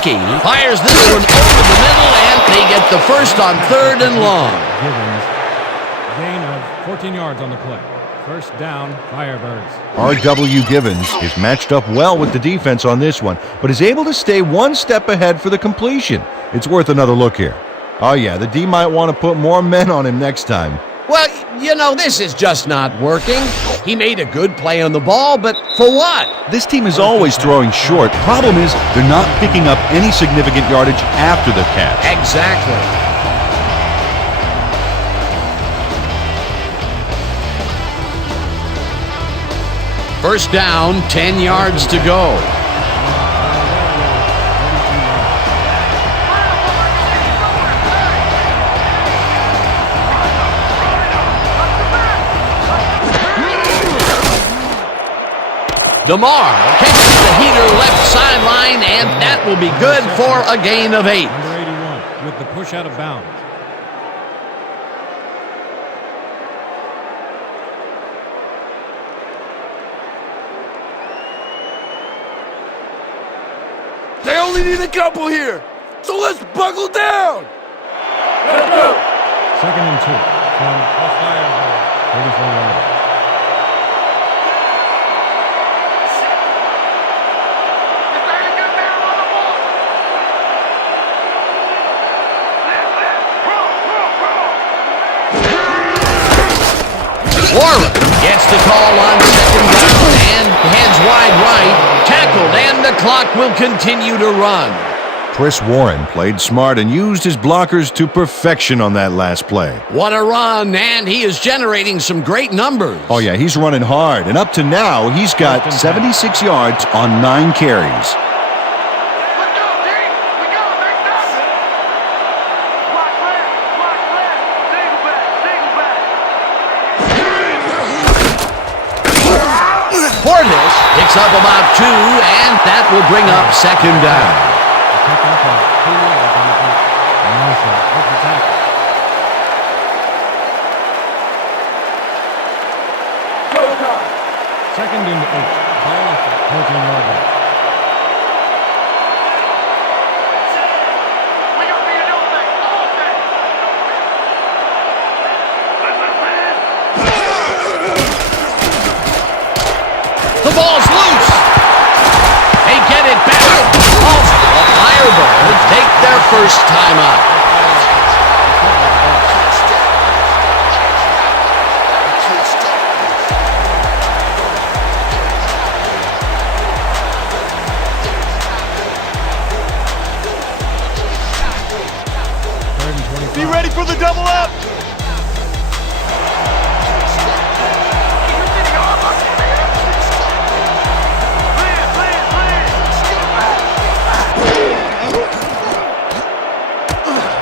Icky fires this one over the middle, and they get the first on third and long. Givens, gain of 14 yards on the play. First down, Firebirds. R.W. Givens is matched up well with the defense on this one, but is able to stay one step ahead for the completion. It's worth another look here. Oh yeah, the D might want to put more men on him next time. Well, you know, this is just not working. He made a good play on the ball, but for what? This team is always throwing short. Problem is, they're not picking up any significant yardage after the catch. Exactly. First down, 10 yards to go. DeMar catches the heater left sideline, and that will be good for a gain of 8. Number 81 with the push out of bounds. They only need a couple here, so let's buckle down. Let's go. Second and 2 from the Firebirds. 34 yards. Warren gets the call on second down and heads wide right. Tackled, and the clock will continue to run. Chris Warren played smart and used his blockers to perfection on that last play. What a run, and he is generating some great numbers. Oh yeah, he's running hard, and up to now, he's got 76 yards on 9 carries. Picks up about 2, and that will bring up second down. Pick up 2 yards on the play. Marshall with the tackle. Second and 8. Ball at the 14-yard line. The ball's loose. They get it back. Also, the Firebirds take their first time out. for the double up.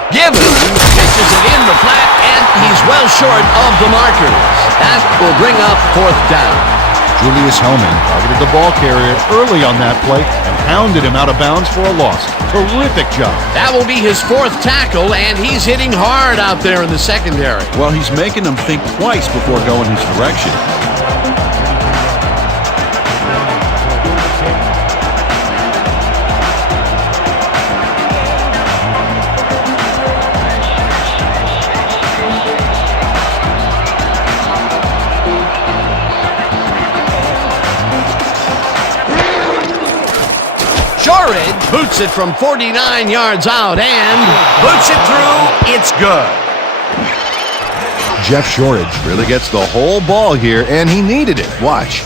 Gibbons pitches it in the flat, and he's well short of the markers. That will bring up fourth down. Julius Hellman targeted the ball carrier early on that play and hounded him out of bounds for a loss. Terrific job. That will be his fourth tackle, and he's hitting hard out there in the secondary. Well, he's making them think twice before going his direction. Shorridge boots it from 49 yards out and boots it through. It's good. Jeff Shorridge really gets the whole ball here, and he needed it. Watch.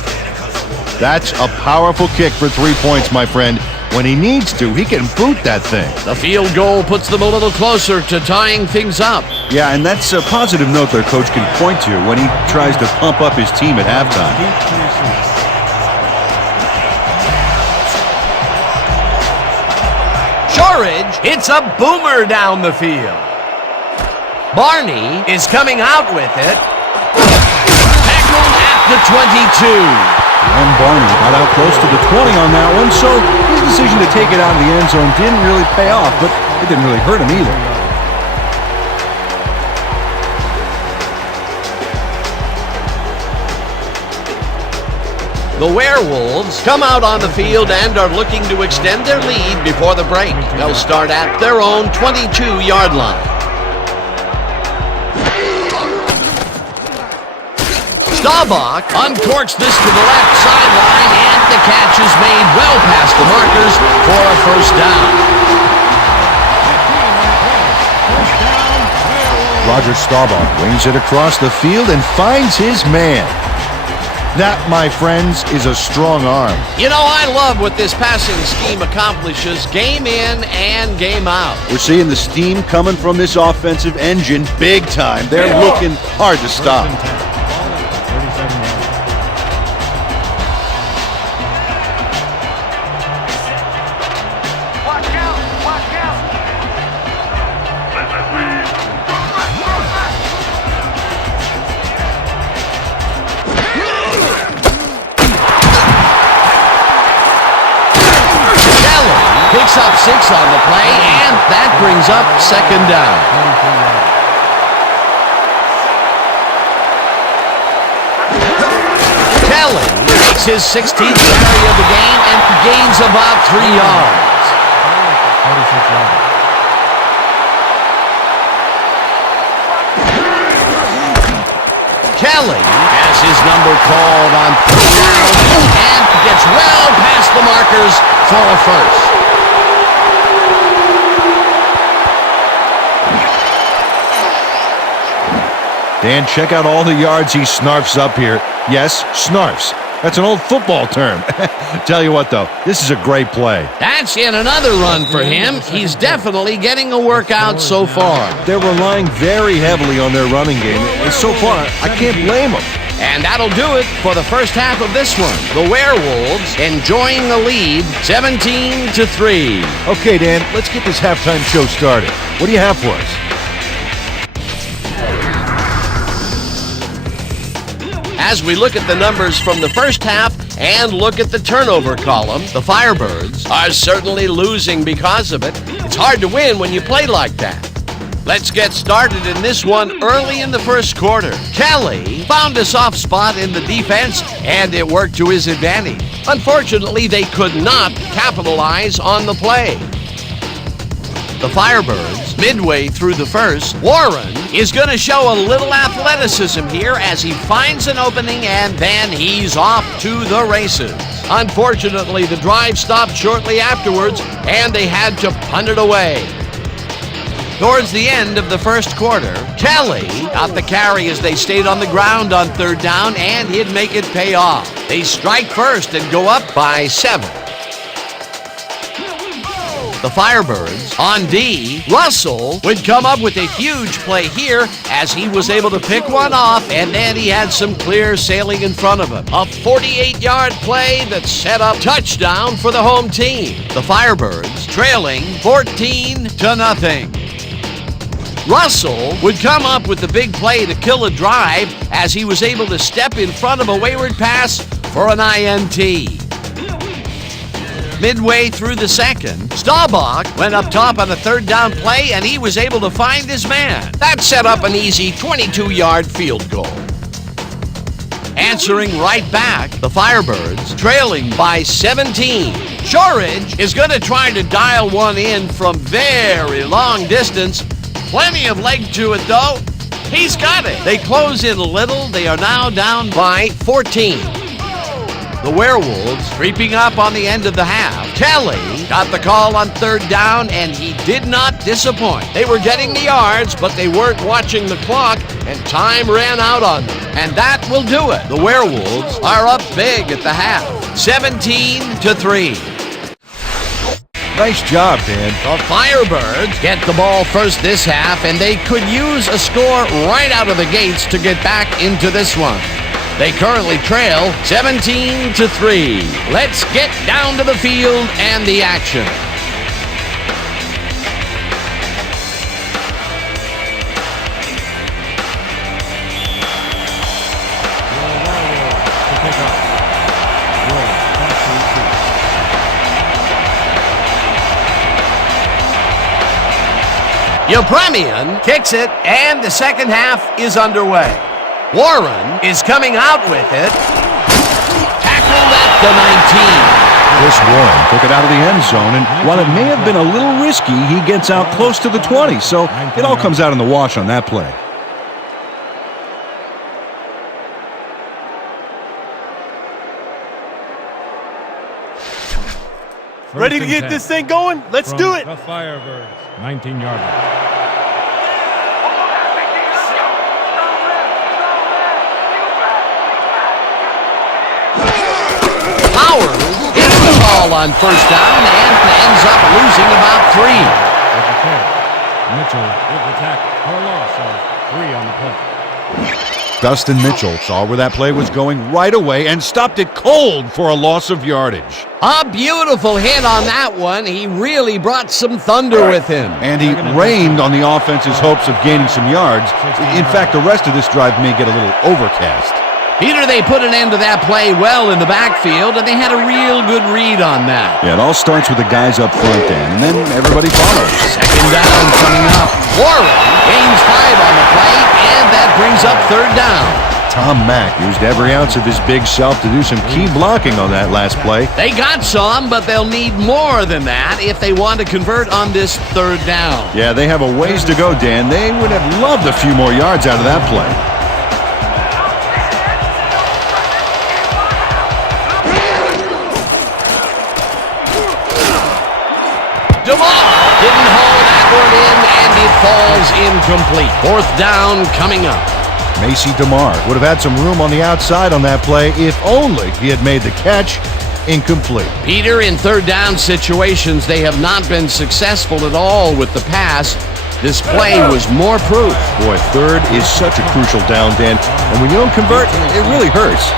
That's a powerful kick for 3 points, my friend. When he needs to, he can boot that thing. The field goal puts them a little closer to tying things up. Yeah, and that's a positive note their coach can point to when he tries to pump up his team at halftime. Shorridge hits a boomer down the field. Barney is coming out with it. Tackled at the 22. And Barney got out close to the 20 on that one, so his decision to take it out of the end zone didn't really pay off, but it didn't really hurt him either. The Werewolves come out on the field and are looking to extend their lead before the break. They'll start at their own 22-yard line. Staubach uncorks this to the left sideline, and the catch is made well past the markers for a first down. Roger Staubach wings it across the field and finds his man. That, my friends, is a strong arm. You know, I love what this passing scheme accomplishes game in and game out. We're seeing the steam coming from this offensive engine big time. They're looking hard to stop. Watch out! Watch out! Picks up 6 on the play, and that brings up second down. Kelly makes his 16th carry of the game and gains about 3 yards. Kelly has his number called on third down and gets well past the markers for a first. Dan, check out all the yards he snarfs up here. Yes, snarfs. That's an old football term. Tell you what, though, this is a great play. That's yet another run for him. He's definitely getting a workout so far. They're relying very heavily on their running game, and so far, I can't blame them. And that'll do it for the first half of this one. The Werewolves enjoying the lead, 17-3. Okay, Dan, let's get this halftime show started. What do you have for us? As we look at the numbers from the first half and look at the turnover column, the Firebirds are certainly losing because of it. It's hard to win when you play like that. Let's get started in this one early in the first quarter. Kelly found a soft spot in the defense, and it worked to his advantage. Unfortunately, they could not capitalize on the play. The Firebirds, midway through the first, Warren is going to show a little athleticism here as he finds an opening, and then he's off to the races. Unfortunately, the drive stopped shortly afterwards, and they had to punt it away. Towards the end of the first quarter, Kelly got the carry as they stayed on the ground on third down, and he'd make it pay off. They strike first and go up by 7. the Firebirds. On D, Russell would come up with a huge play here as he was able to pick one off, and then he had some clear sailing in front of him. A 48-yard play that set up touchdown for the home team. The Firebirds trailing 14-0. Russell would come up with the big play to kill a drive as he was able to step in front of a wayward pass for an INT. Midway through the second, Staubach went up top on a third down play, and he was able to find his man. That set up an easy 22-yard field goal. Answering right back, the Firebirds trailing by 17. Shorridge is going to try to dial one in from very long distance. Plenty of leg to it, though. He's got it. They close in a little. They are now down by 14. The Werewolves creeping up on the end of the half. Kelly got the call on third down, and he did not disappoint. They were getting the yards, but they weren't watching the clock, and time ran out on them. And that will do it. The Werewolves are up big at the half, 17-3. Nice job, Dan. The Firebirds get the ball first this half, and they could use a score right out of the gates to get back into this one. They currently trail 17-3. Let's get down to the field and the action. Yepremian kicks it, and the second half is underway. Warren is coming out with it. Tackled at the 19. Chris Warren took it out of the end zone, and while it may have been a little risky, he gets out close to the 20, so it all comes out in the wash on that play. Ready to get this thing going? Let's do it. The Firebirds, 19-yard line. Powers gets the ball on first down and ends up losing about 3. Mitchell with the tackle for a loss of 3 on the play. Dustin Mitchell saw where that play was going right away and stopped it cold for a loss of yardage. A beautiful hit on that one. He really brought some thunder with him. And he rained on the offense's hopes of gaining some yards. In fact, the rest of this drive may get a little overcast. Peter, they put an end to that play well in the backfield, and they had a real good read on that. Yeah, it all starts with the guys up front, Dan, and then everybody follows. Second down coming up. Warren gains 5 on the play, and that brings up third down. Tom Mack used every ounce of his big self to do some key blocking on that last play. They got some, but they'll need more than that if they want to convert on this third down. Yeah, they have a ways to go, Dan. They would have loved a few more yards out of that play. Didn't haul that one in, and it falls incomplete. Fourth down coming up. Macy DeMar would have had some room on the outside on that play if only he had made the catch. Incomplete. Peter, in third down situations, they have not been successful at all with the pass. This play was more proof. Boy, third is such a crucial down, Dan, and when you don't convert, it really hurts.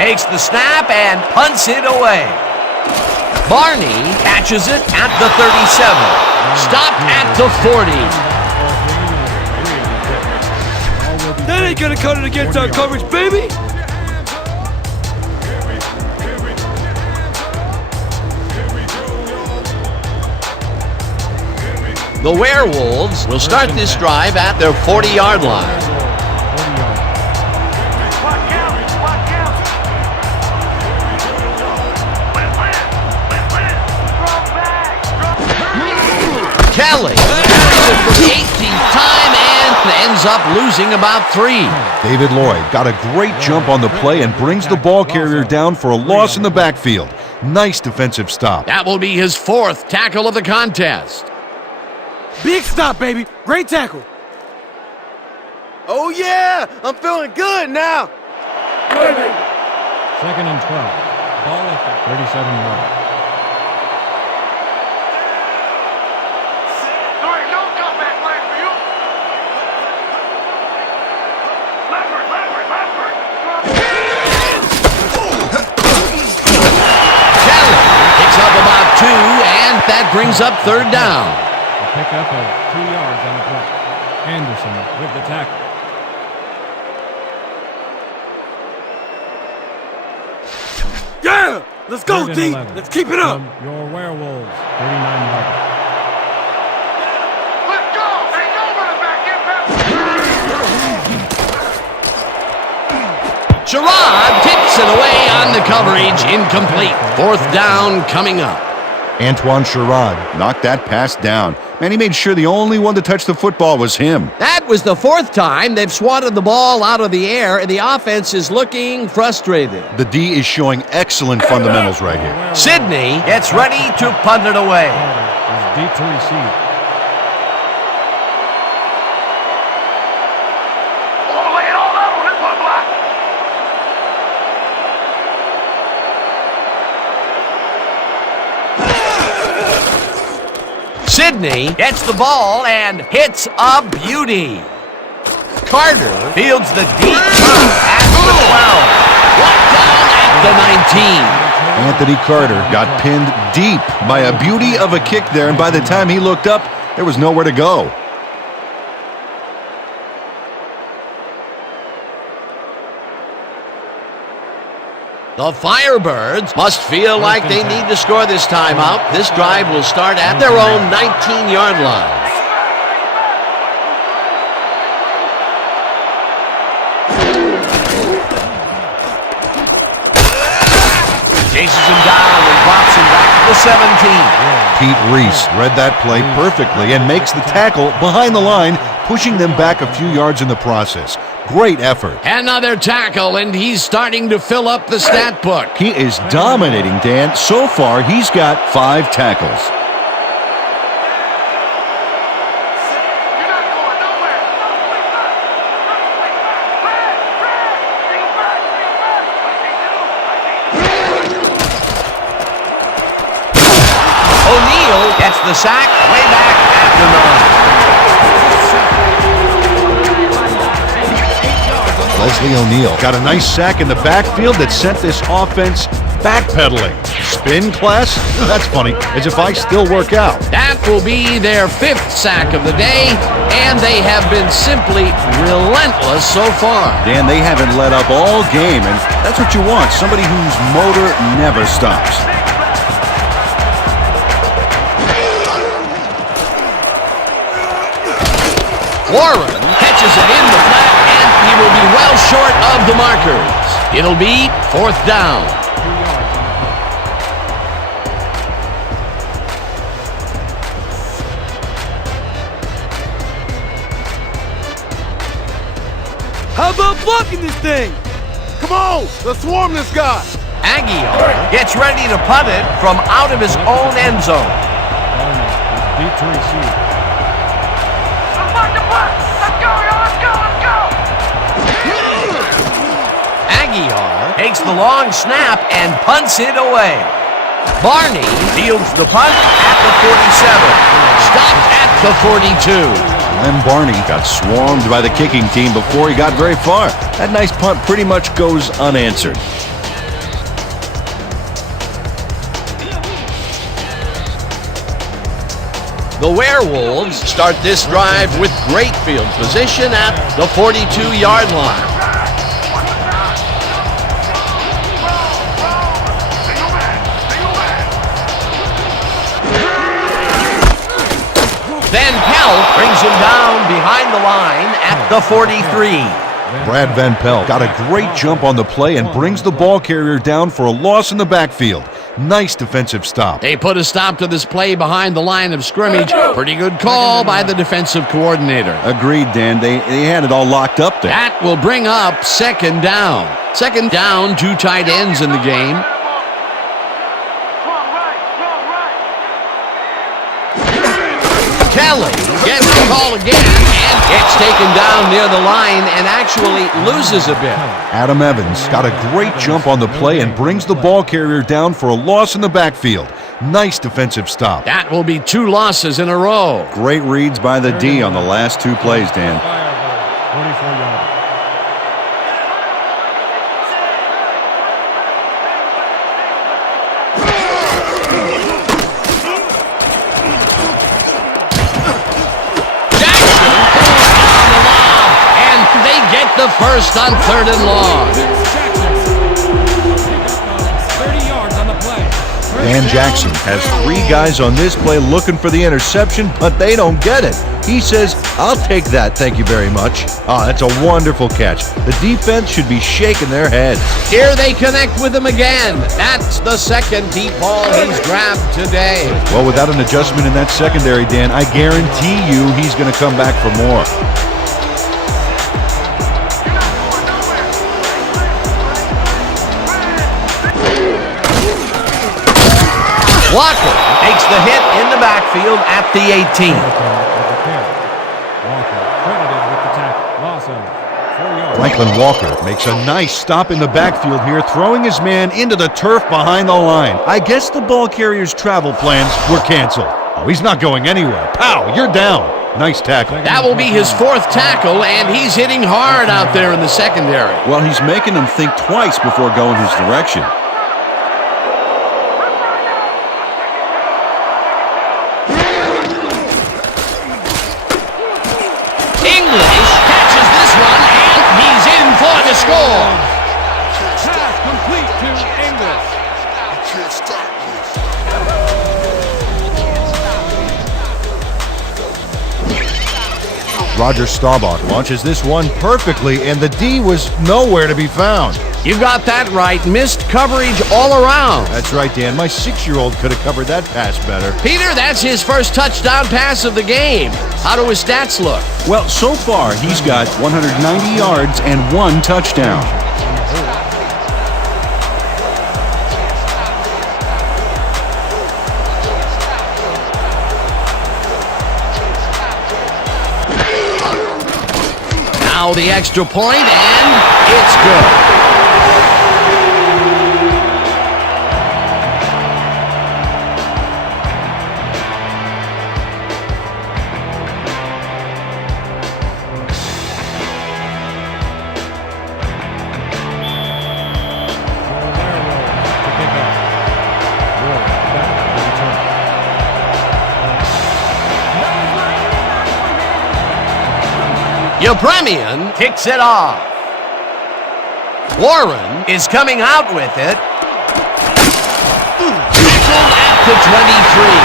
Takes the snap and punts it away. Barney catches it at the 37. Stopped at the 40. That ain't gonna cut it against our coverage, baby! The Werewolves will start this drive at their 40-yard line. Kelly carries it for the 18th time and ends up losing about 3. David Lloyd got a great jump on the play and brings the ball carrier down for a loss in the backfield. Nice defensive stop. That will be his 4th tackle of the contest. Big stop, baby. Great tackle. Oh, yeah. I'm feeling good now. 2nd and 12. Ball at the 37 yard. There ain't no comeback plan for you. Leopard. Kelly picks up about 2, and that brings up 3rd down. A pickup of 2 yards on the play. Anderson with the tackle. Yeah! Let's go, 3rd and D. 11. Let's keep it up. From your Werewolves, 39 yards. Let's go. Ain't no running back in back. Sherrod tips it away on the coverage. Incomplete. 4th down coming up. Antoine Sherrod knocked that pass down. Man, he made sure the only one to touch the football was him. That was the 4th time they've swatted the ball out of the air, and the offense is looking frustrated. The D is showing excellent fundamentals right here. Sidney gets ready to punt it away. Carter is deep to receive. Oh, lay it all out on this one block. Sidney gets the ball and hits a beauty. Carter fields the deep punt at the 12. Brought down at the 19. Anthony Carter got pinned deep by a beauty of a kick there, and by the time he looked up, there was nowhere to go. The Firebirds must feel like they need to score this time out. This drive will start at their own 19-yard line. Chases him down and drops him back to the 17. Pete Reese read that play perfectly and makes the tackle behind the line, pushing them back a few yards in the process. Great effort. Another tackle, and he's starting to fill up the stat book. He is dominating, Dan. So far, he's got 5 tackles. You're not going nowhere. O'Neal gets the sack way back at the 9. Leslie O'Neal got a nice sack in the backfield that sent this offense backpedaling. Spin class? That's funny, as if I still work out. That will be their 5th sack of the day, and they have been simply relentless so far. Dan, they haven't let up all game, and that's what you want, somebody whose motor never stops. Warren catches it in the flat, and he will be well short of the markers. It'll be 4th down. How about blocking this thing? Come on, let's swarm this guy. Aguilar gets ready to punt it from out of his own end zone. Garner is deep to receive. Let's mark the punt. Let's go, y'all. Let's go. Aguilar takes the long snap and punts it away. Barney fields the punt at the 47. Stopped at the 42. Len Barney got swarmed by the kicking team before he got very far. That nice punt pretty much goes unanswered. The Werewolves start this drive with great field position at the 42-yard line. Van Pelt brings him down behind the line at the 43. Brad Van Pelt got a great jump on the play and brings the ball carrier down for a loss in the backfield. Nice defensive stop. They put a stop to this play behind the line of scrimmage. Pretty good call by the defensive coordinator. Agreed, Dan. They had it all locked up there. That will bring up 2nd down. 2nd down, 2 tight ends in the game. Kelly gets the call again and gets taken down near the line and actually loses a bit. Adam Evans got a great jump on the play and brings the ball carrier down for a loss in the backfield. Nice defensive stop. That will be 2 losses in a row. Great reads by the D on the last 2 plays, Dan. Firebirds, 44 yards. Jackson pulls down the lob, and they get the first on 3rd and long. Jackson, pickup of 30 yards on the play. Dan Jackson has 3 guys on this play looking for the interception, but they don't get it. He says, "I'll take that, thank you very much." Oh, that's a wonderful catch. The defense should be shaking their heads. Here they connect with him again. That's the 2nd deep ball he's grabbed today. Well, without an adjustment in that secondary, Dan, I guarantee you he's going to come back for more. Walker takes the hit in the backfield at the 18. Walker credited with the tackle. Loss of 4 yards. Franklin Walker makes a nice stop in the backfield here, throwing his man into the turf behind the line. I guess the ball carrier's travel plans were canceled. Oh, he's not going anywhere. Pow, you're down. Nice tackle. That will be his 4th tackle, and he's hitting hard out there in the secondary. Well, he's making them think twice before going his direction. English catches this one, and he's in for the score. Pass complete to English. Roger Staubach launches this one perfectly, and the D was nowhere to be found. You got that right. Missed coverage all around. That's right, Dan. My 6-year-old could have covered that pass better. Peter, that's his first touchdown pass of the game. How do his stats look? Well, so far, he's got 190 yards and 1 touchdown. Now the extra point, and it's good. Yepremian kicks it off. Warren is coming out with it. Tackled at the 23.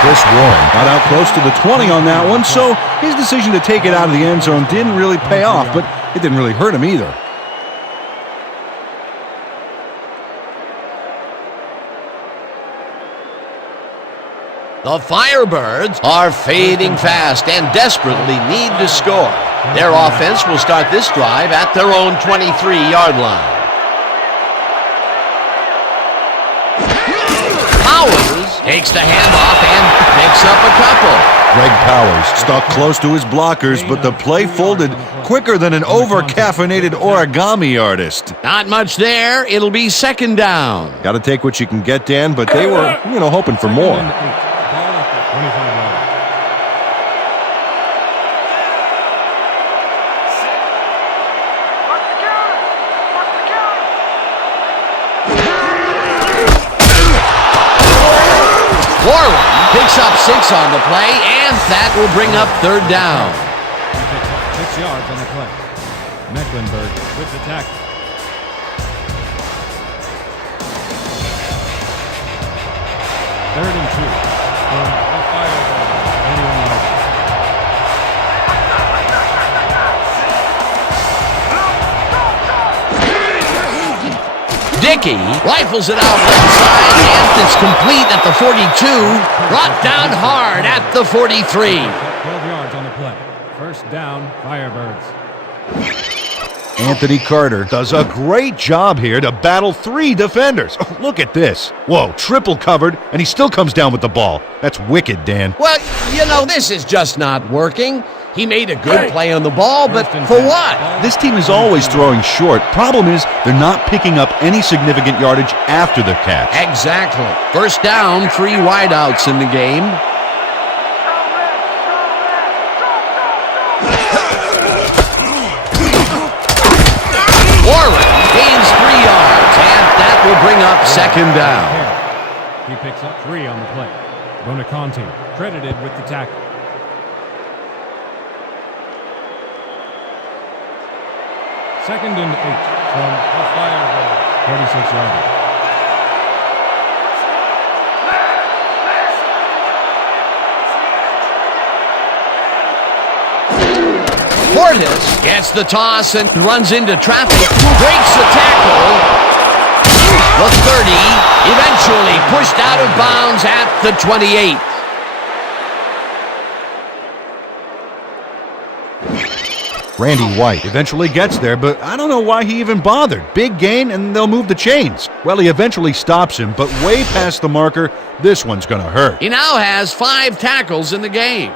Chris Warren got out close to the 20 on that one, so his decision to take it out of the end zone didn't really pay off, but it didn't really hurt him either. The Firebirds are fading fast and desperately need to score. Their offense will start this drive at their own 23-yard line. Powers takes the handoff and picks up a couple. Greg Powers stuck close to his blockers, but the play folded quicker than an over-caffeinated origami artist. Not much there. It'll be 2nd down. Got to take what you can get, Dan, but they were, hoping for more. Ball at the 25 yards. Warren picks up 6 on the play, and that will bring up 3rd down. 6 yards on the play. Mecklenburg with the tackle. Third and 2 from the Firebirds. 21 yards. Icky rifles it out left side, and it's complete at the 42. Brought down hard at the 43. 12 yards on the play. First down, Firebirds. Anthony Carter does a great job here to battle 3 defenders. Look at this. Whoa, triple covered, and he still comes down with the ball. That's wicked, Dan. Well, You know, this is just not working. He made a good play on the ball, but for what? This team is always throwing short. Problem is, they're not picking up any significant yardage after the catch. Exactly. First down, 3 wideouts in the game. Warren gains 3 yards, and that will bring up second down. He picks up 3 on the play. Bonaconte credited with the tackle. Second and 8 from the Firebirds. 46-yarder. Portis gets the toss and runs into traffic, breaks the tackle. The 30 eventually pushed out of bounds at the 28. Randy White eventually gets there, but I don't know why he even bothered. Big gain, and they'll move the chains. Well, he eventually stops him, but way past the marker, this one's going to hurt. He now has 5 tackles in the game.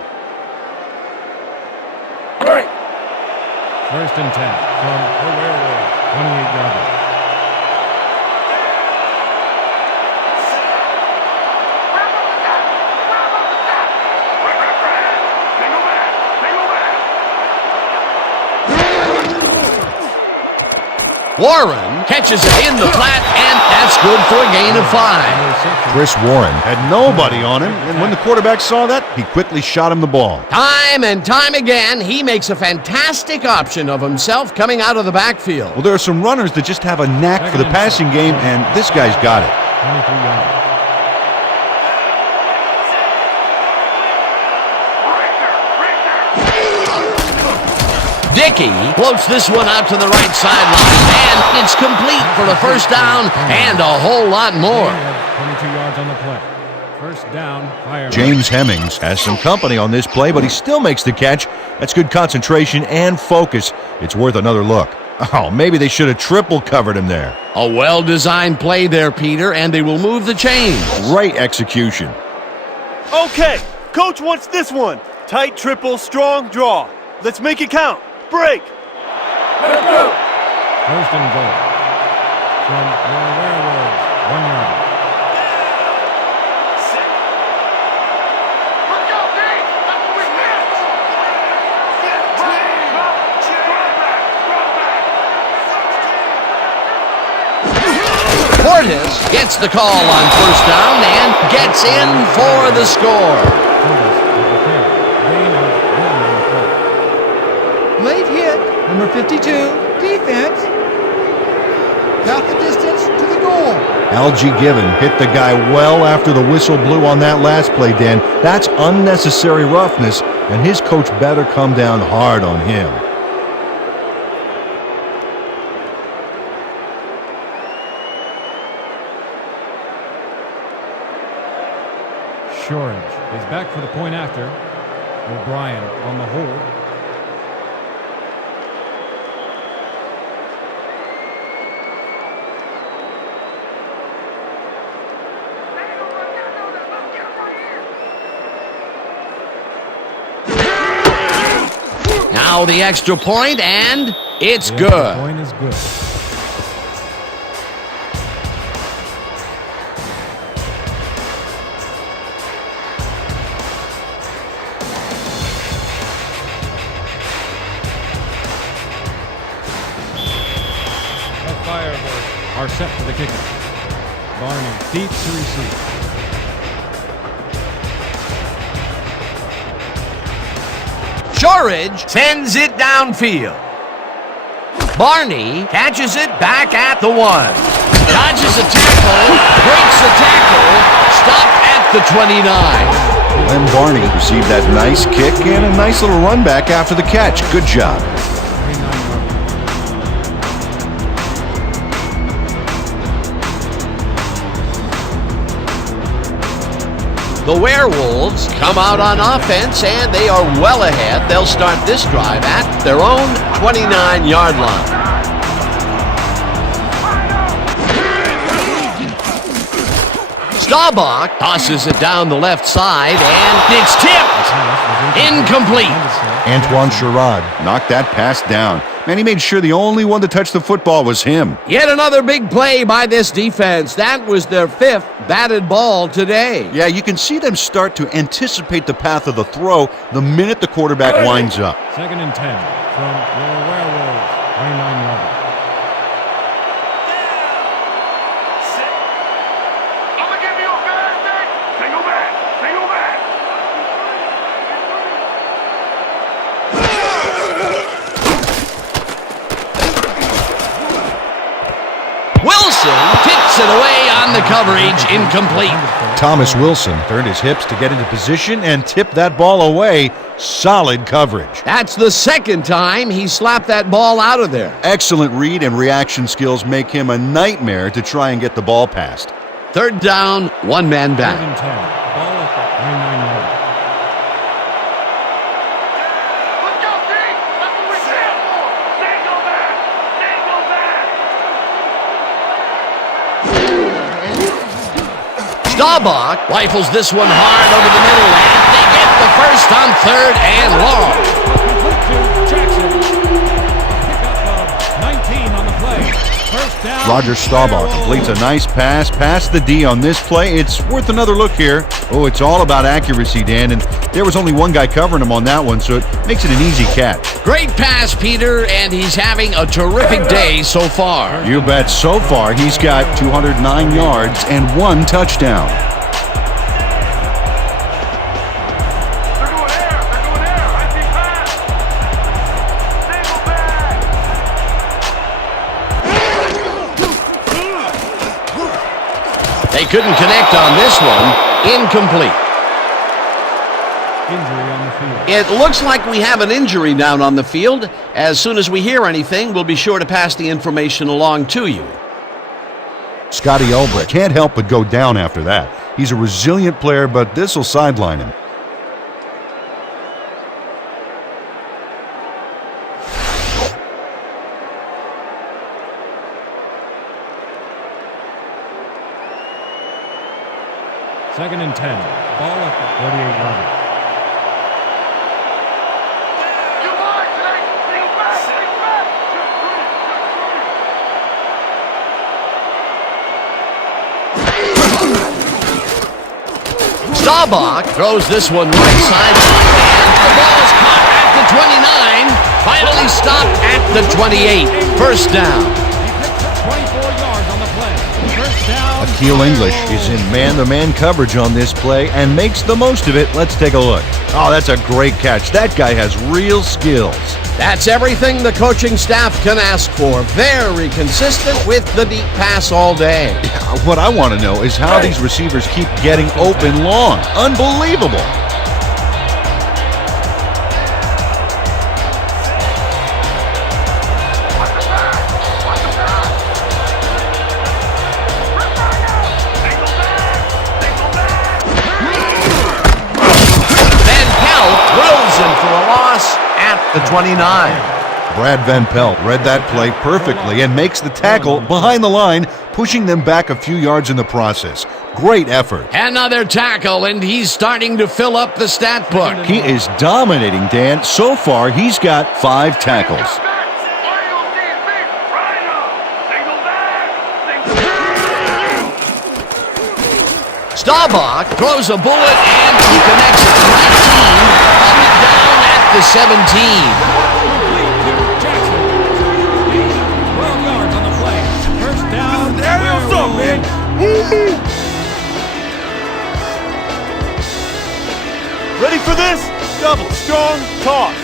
First and 10 from the Werewolves. 28-yarder. Warren catches it in the flat, and that's good for a gain of 5. Chris Warren had nobody on him, and when the quarterback saw that, he quickly shot him the ball. Time and time again, he makes a fantastic option of himself coming out of the backfield. Well, there are some runners that just have a knack for the passing game, and this guy's got it. 23-yarder. Icky floats this one out to the right sideline, and it's complete for a first down and a whole lot more. 22 yards on the play. First down, Firebirds. James Hemmings has some company on this play, but he still makes the catch. That's good concentration and focus. It's worth another look. Oh, maybe they should have triple covered him there. A well-designed play there, Peter, and they will move the chains. Great execution. Okay, coach wants this one. Tight triple, strong draw. Let's make it count. Break. Let's go. First and goal from the Werewolves. 1 yard. Let's go, D. That's what we need. Portis gets the call on first down and gets in for the score. Late hit, number 52, defense. Got the distance to the goal. Algie Given hit the guy well after the whistle blew on that last play, Dan. That's unnecessary roughness, and his coach better come down hard on him. Shorage is back for the point after. O'Brien on the hold. Now the extra point, and it's good. The point is good. The Firebirds are set for the kickoff. Barney deep to receive. Shorage sends it downfield. Barney catches it back at the 1. Dodges a tackle, breaks the tackle, stopped at the 29. Glenn Barney received that nice kick and a nice little run back after the catch. Good job. The Werewolves come out on offense, and they are well ahead. They'll start this drive at their own 29-yard line. Staubach tosses it down the left side, and it's tipped. Incomplete. Antoine Sherrod knocked that pass down. Man, he made sure the only one to touch the football was him. Yet another big play by this defense. That was their 5th batted ball today. Yeah, you can see them start to anticipate the path of the throw the minute the quarterback winds up. 2nd and 10 from your Werewolves, 29-yard. I'm gonna give you a bad thing. Single back. Single back. Wilson kicks it away on the coverage, incomplete. Thomas Wilson turned his hips to get into position and tipped that ball away. Solid coverage. That's the 2nd time he slapped that ball out of there. Excellent read and reaction skills make him a nightmare to try and get the ball past. 3rd down, one man 3rd back. and 10, ball at the 29-yard. Let's go, D. That's what we stand for. Single back. Single back. Staubach rifles this one hard over the middle, and they get the first on 3rd and long. Complete to Jackson. Pickup of 19 on the play. First down. Roger Staubach completes a nice pass past the D on this play. It's worth another look here. Oh, it's all about accuracy, Dan, and there was only one guy covering him on that one, so it makes it an easy catch. Great pass, Peter, and he's having a terrific day so far. You bet. So far, he's got 209 yards and 1 touchdown. They're going air. They're going air. I see pass. Single back. They couldn't connect on this one. Incomplete. Injury on the field. It looks like we have an injury down on the field. As soon as we hear anything, we'll be sure to pass the information along to you. Scotty Ulbrich can't help but go down after that. He's a resilient player, but this will sideline him. Second and 10, ball at the 38-yard. You lie today. Single back. Single back. Staubach throws this one right side, and the ball's caught at the 29. Finally stopped at the 28. First down. He picks up 24 yards on the play. First down. Akil English is in man-to-man coverage on this play and makes the most of it. Let's take a look. Oh, that's a great catch. That guy has real skills. That's everything the coaching staff can ask for. Very consistent with the deep pass all day. What I want to know is how these receivers keep getting open long. Unbelievable. The 29. Brad Van Pelt read that play perfectly and makes the tackle behind the line, pushing them back a few yards in the process. Great effort. Another tackle, and he's starting to fill up the stat book. He is dominating, Dan. So far, he's got 5 tackles. Staubach throws a bullet, and he connects at the 19, coming down at the 17. Jackson. 12 yards on the play. First down. What's up, man? Ready for this? Double strong toss.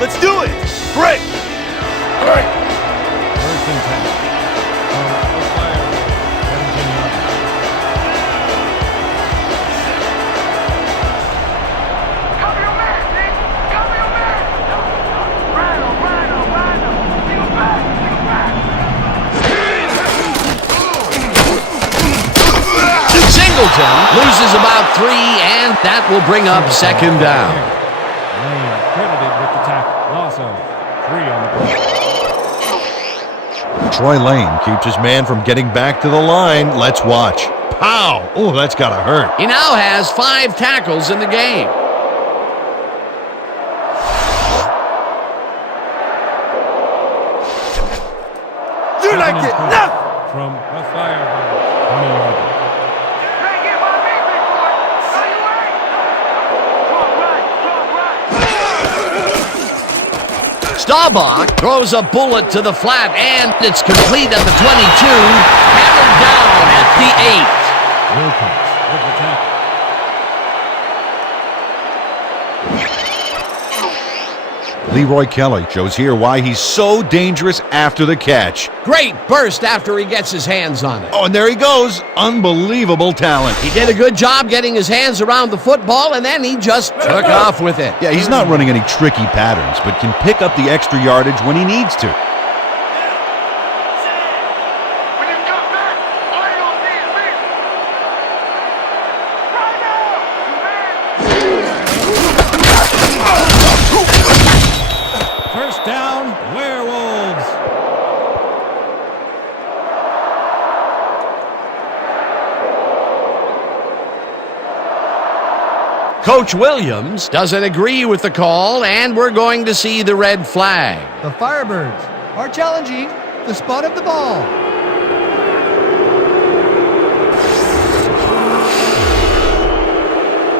Let's do it. Break. Break. First and 10. Firebirds, 17 yards. Cover your man, Nick. Cover your man. Rhino. Single back. Single back. Singleton loses about 3, and that will bring up second down. Lane credited with the tackle. Loss of 3 on the play. Troy Lane keeps his man from getting back to the line. Let's watch. Pow! Oh, that's got to hurt. He now has 5 tackles in the game. You like it? No! From the Firebirds. 20 yards. Hey, get my meat, big boy. No, you ain't. Drop right. Staubach throws a bullet to the flat, and it's complete at the 22. Hammered down at the 8. Wilcox with the tackle. Leroy Kelly shows here why he's so dangerous after the catch. Great burst after he gets his hands on it. Oh, and there he goes. Unbelievable talent. He did a good job getting his hands around the football, and then he just took off with it. Yeah, he's not running any tricky patterns, but can pick up the extra yardage when he needs to. When you come back, all you gonna see is me. Right now, man. First down, Werewolves. Coach Williams doesn't agree with the call, and we're going to see the red flag. The Firebirds are challenging the spot of the ball.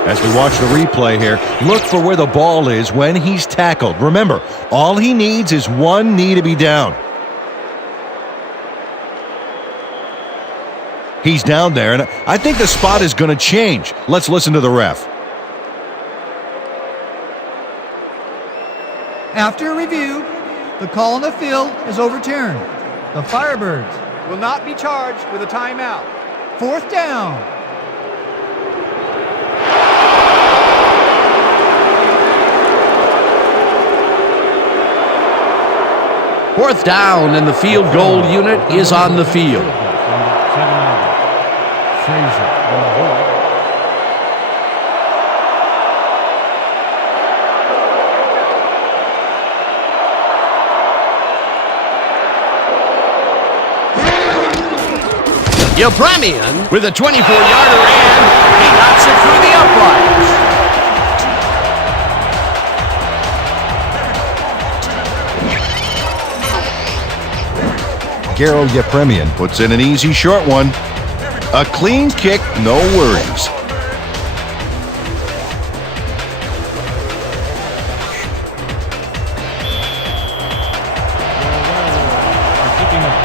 As we watch the replay here, look for where the ball is when he's tackled. Remember, all he needs is one knee to be down. He's down there, and I think the spot is going to change. Let's listen to the ref. After review, the call on the field is overturned. The Firebirds will not be charged with a timeout. 4th down. Fourth down, and the field goal unit is on the field. Frazier on the hold. Yepremian with a 24-yarder, and he knocks it through the uprights. Garo Yepremian puts in an easy short one. A clean kick, no worries. Are keeping up.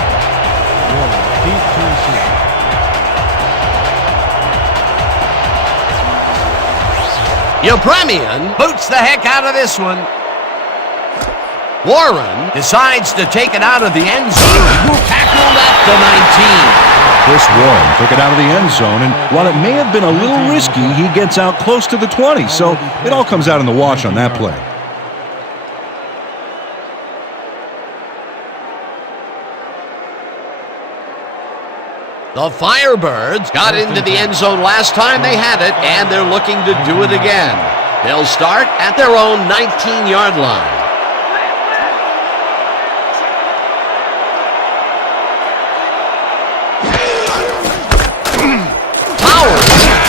Deep to receive. Yepremian boots the heck out of this one. Warren decides to take it out of the end zone. Tackled at the 19. Chris Warren took it out of the end zone, and while it may have been a little risky, he gets out close to the 20, so it all comes out in the wash on that play. The Firebirds got into the end zone last time they had it, and they're looking to do it again. They'll start at their own 19-yard line.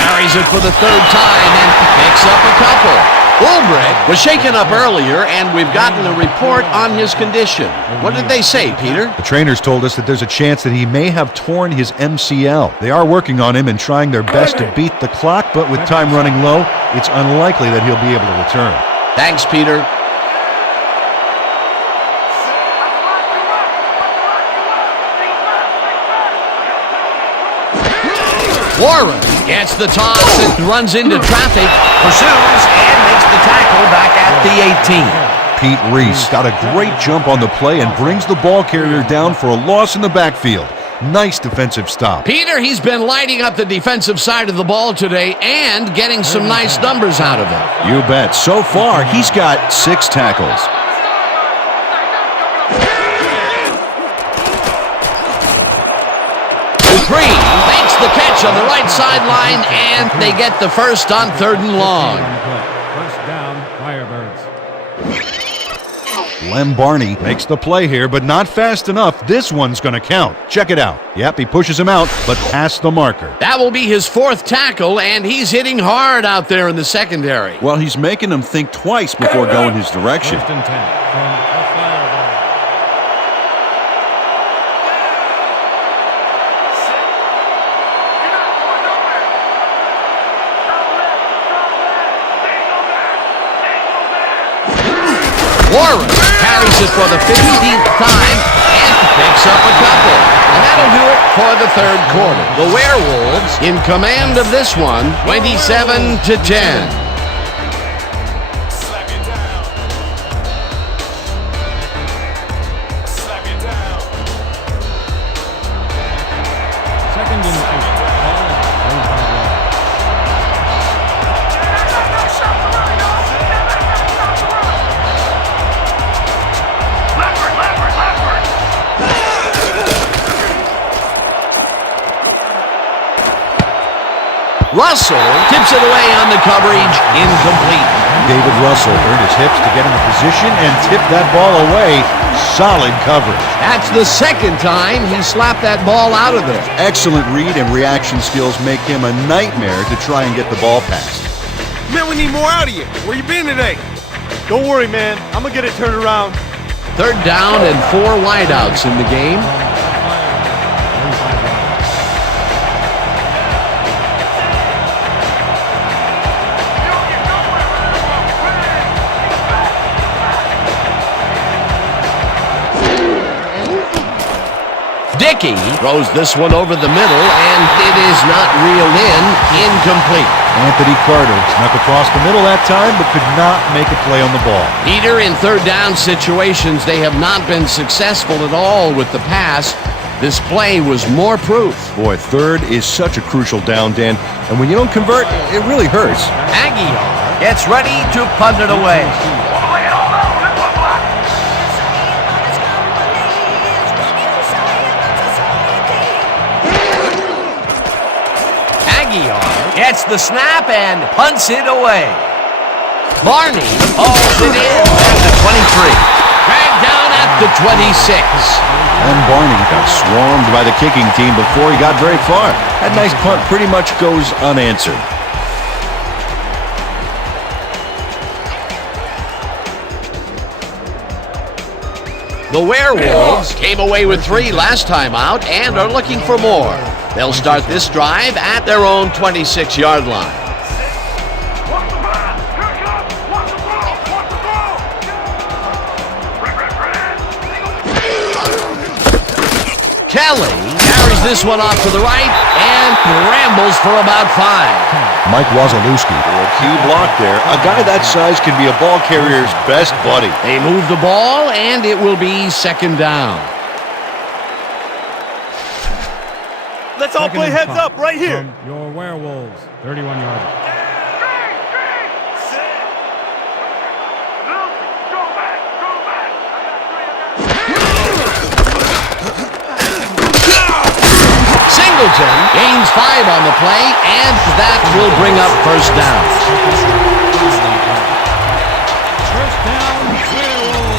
Carries it for the 3rd time and picks up a couple. Ulbrich was shaken up earlier, and we've gotten a report on his condition. What did they say, Peter? The trainers told us that there's a chance that he may have torn his MCL. They are working on him and trying their best to beat the clock, but with time running low, it's unlikely that he'll be able to return. Thanks, Peter. Warren gets the toss and runs into traffic, pursues, and makes the tackle back at the 18. Pete Reese got a great jump on the play and brings the ball carrier down for a loss in the backfield. Nice defensive stop. Peter, he's been lighting up the defensive side of the ball today and getting some nice numbers out of it. You bet. So far, he's got 6 tackles. Dupree makes the catch on the right sideline, and they get the first on 3rd and long. First down, Firebirds. Lem Barney makes the play here, but not fast enough. This one's going to count. Check it out. Yep, he pushes him out, but past the marker. That will be his fourth tackle, and he's hitting hard out there in the secondary. Well, he's making them think twice before going his direction. First and 10 from the Firebirds. Warren carries it for the 15th time and picks up a couple. And that'll do it for the third quarter. The Werewolves in command of this one, 27-10. Second and 8. Ball at the 35 yard. Russell tips it away on the coverage, incomplete. David Russell earned his hips to get in the position and tip that ball away. Solid coverage. That's the second time he slapped that ball out of there. Excellent read and reaction skills make him a nightmare to try and get the ball past. Man, we need more out of you. Where you been today? Don't worry, man. I'm gonna get it turned around. Third down and 4 wideouts in the game. Icky throws this one over the middle, and it is not reeled in. Incomplete. Anthony Carter snuck across the middle that time, but could not make a play on the ball. Peter, in third down situations, they have not been successful at all with the pass. This play was more proof. Boy, third is such a crucial down, Dan, and when you don't convert, it really hurts. Aguilar gets ready to punt it away. Gets the snap and punts it away. Barney hauls it in at the 23. Dragged down at the 26. And Barney got swarmed by the kicking team before he got very far. That nice punt pretty much goes unanswered. The Werewolves came away with 3 last time out and are looking for more. They'll start this drive at their own 26-yard line. Kelly carries this one off to the right and rambles for about 5. Mike Wazalewski, a key block there. A guy that size can be a ball carrier's best buddy. They move the ball, and it will be second down. Let's all Second play and heads 5 up right here. from your Werewolves, 31 yards. Singleton gains 5 on the play, and that will bring up first down. First down, Werewolves.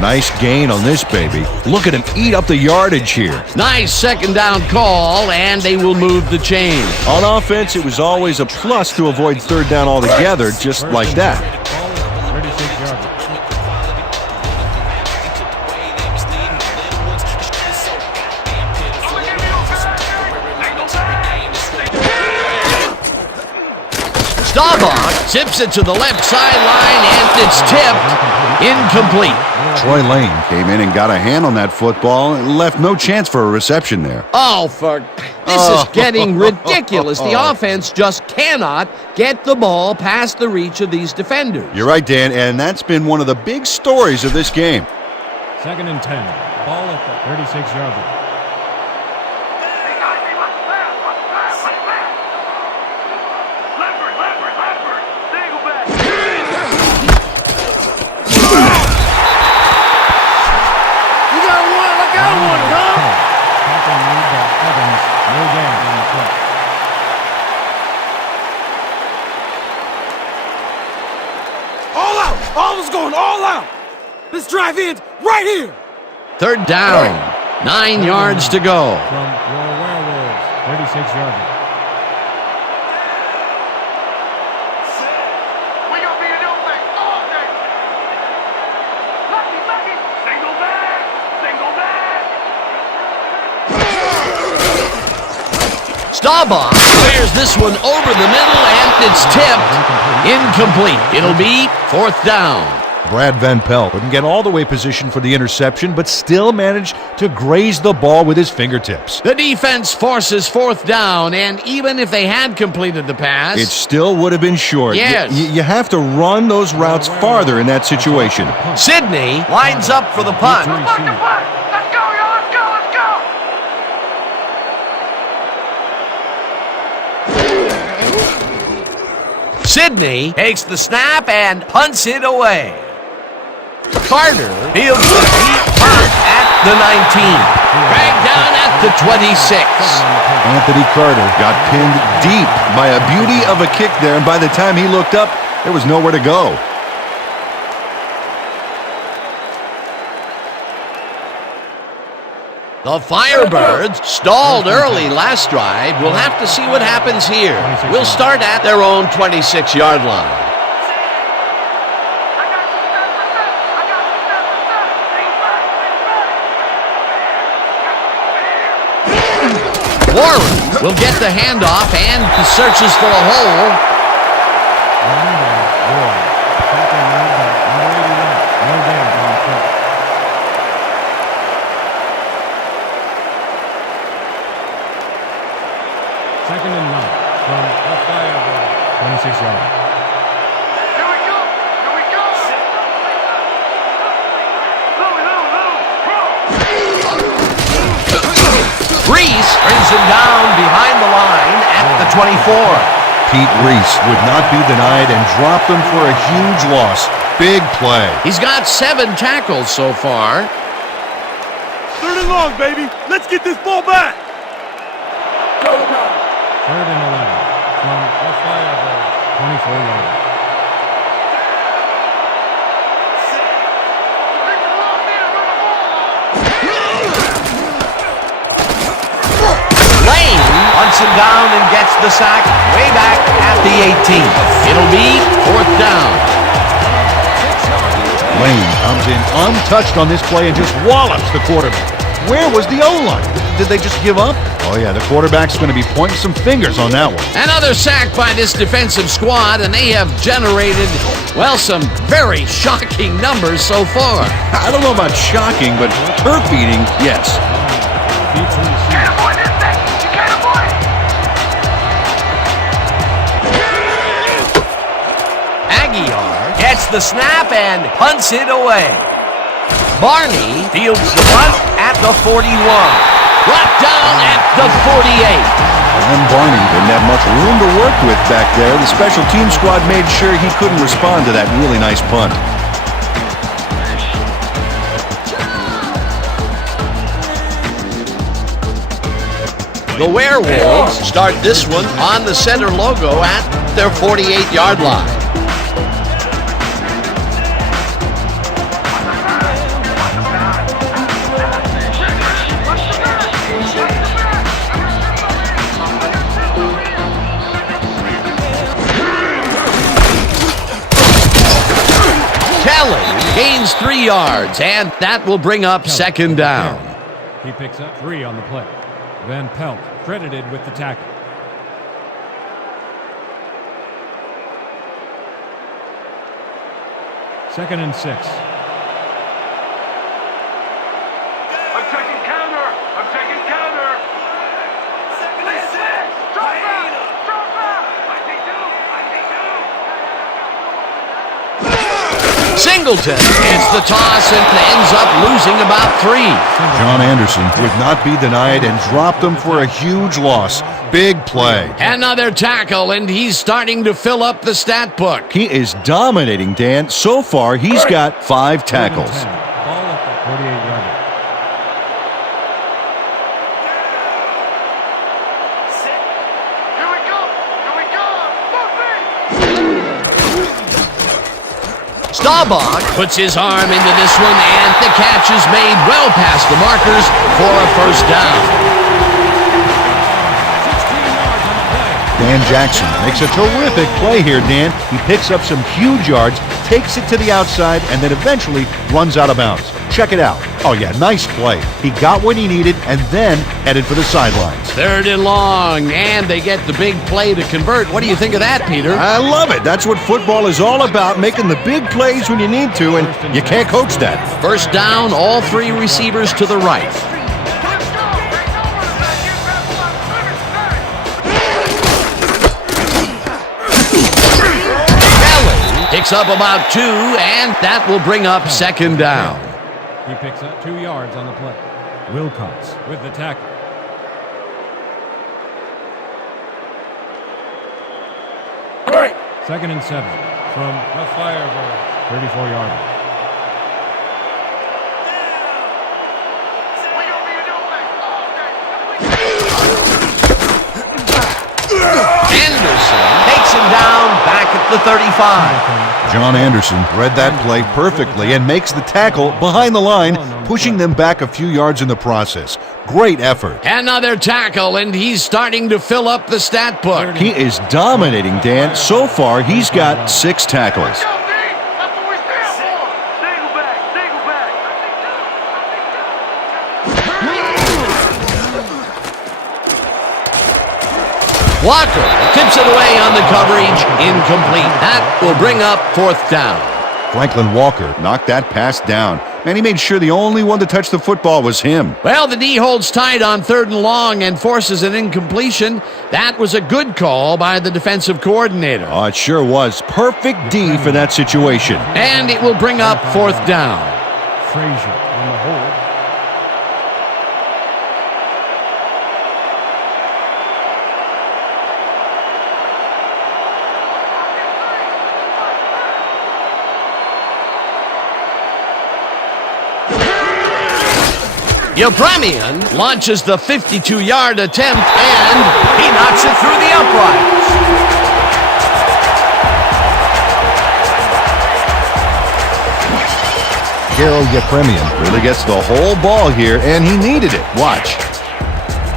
Nice gain on this baby. Look at him eat up the yardage here. Nice second down call, and they will move the chain. On offense, it was always a plus to avoid third down altogether, just First like and that. 10. Ball at the 36 yard line. Staubach zips it to the left sideline, and it's tipped. Incomplete. Troy Lane came in and got a hand on that football and left no chance for a reception there. Oh, this is getting ridiculous. The offense just cannot get the ball past the reach of these defenders. You're right, Dan, and that's been one of the big stories of this game. Second and 10. Ball at the 36 yard line. All of us going all out. This drive ends right here. Third down. 9 yards to go. From your Werewolves, 36 yards. We gonna be in your thing all day. Lucky, lucky. Single back. Single back. Staubach clears this one over the middle, and it's tipped. Incomplete. It'll be 4th down. Brad Van Pelt couldn't get all the way positioned for the interception, but still managed to graze the ball with his fingertips. The defense forces 4th down, and even if they had completed the pass, It still would have been short. Yes. You have to run those routes farther in that situation. Sidney lines up for the punt. Punt the punt. Let's go, y'all. Let's go. Let's go. Sidney takes the snap and punts it away. Carter fields the deep punt at the 19. Dragged down at the 26. Anthony Carter got pinned deep by a beauty of a kick there, and by the time he looked up, there was nowhere to go. The Firebirds stalled early last drive. We'll have to see what happens here. We'll start at their own 26-yard line. I got you, step for step. I got you, step for step. Single back. Warren will get the handoff and he searches for a hole. Second and 9 from the Firebirds, 26 yards. Here we go. Here we go. Lou. Reese brings him down behind the line at the 24. Pete Reese would not be denied and dropped them for a huge loss. Big play. He's got 7 tackles so far. 3rd and long, baby. Let's get this ball back. Third and 11 from the Firebirds, 24 yards. Lane hunts him down and gets the sack way back at the 18. It'll be 4th down. Lane comes in untouched on this play and just wallops the quarterback. Where was the O-line? Did they just give up? Oh yeah, the quarterback's going to be pointing some fingers on that one. Another sack by this defensive squad, and they have generated, well, some very shocking numbers so far. I don't know about shocking, but turf eating, yes. Can't avoid this thing. You can't avoid it. Aguiar gets the snap and punts it away. Barney fields the punt at the 41. Brought down at the 48. And Barney didn't have much room to work with back there. The special team squad made sure he couldn't respond to that really nice punt. The Werewolves start this one on the center logo at their 48-yard line. Gains 3 yards, and that will bring up 2nd down. He picks up 3 on the play. Van Pelt credited with the tackle. Second and 6. I'm taking counter. I'm taking counter. Drop back. Drop back. I think do. Singleton hits the toss and ends up losing about 3. John Anderson would not be denied and dropped them for a huge loss. Big play. Another tackle, and he's starting to fill up the stat book. He is dominating, Dan. So far, he's got 5 tackles. Ball at the 48-yard. Here we go. Here we go. Move me. Staubach puts his arm into this one, and the catch is made well past the markers for a first down. Dan Jackson makes a terrific play here, Dan. He picks up some huge yards, takes it to the outside, and then eventually runs out of bounds. Check it out. Oh, yeah, nice play. He got what he needed and then headed for the sidelines. 3rd and long, and they get the big play to convert. What do you think of that, Peter? I love it. That's what football is all about, making the big plays when you need to, and you can't coach that. First down, all 3 receivers to the right. Picks up about 2, and that will bring up 2nd down. He picks up 2 yards on the play. Wilcox with the tackle. Great. 2nd and 7 from the Firebirds. 34-yard line. Anderson takes him down back at the 35. John Anderson read that play perfectly and makes the tackle behind the line, pushing them back a few yards in the process. Great effort. Another tackle, and he's starting to fill up the stat book. He is dominating, Dan. So far, he's got 6 tackles. Go, D! That's what we stand for! Single back, single back. Walker tips it away on the coverage, incomplete. That will bring up 4th down. Franklin Walker knocked that pass down, and he made sure the only one to touch the football was him. Well, the D holds tight on 3rd and long and forces an incompletion. That was a good call by the defensive coordinator. Oh, it sure was. Perfect D for that situation. And it will bring up 4th down. Frazier on the hold. Yepremian launches the 52-yard attempt, and he knocks it through the uprights. Gerald Yepremian really gets the whole ball here, and he needed it. Watch.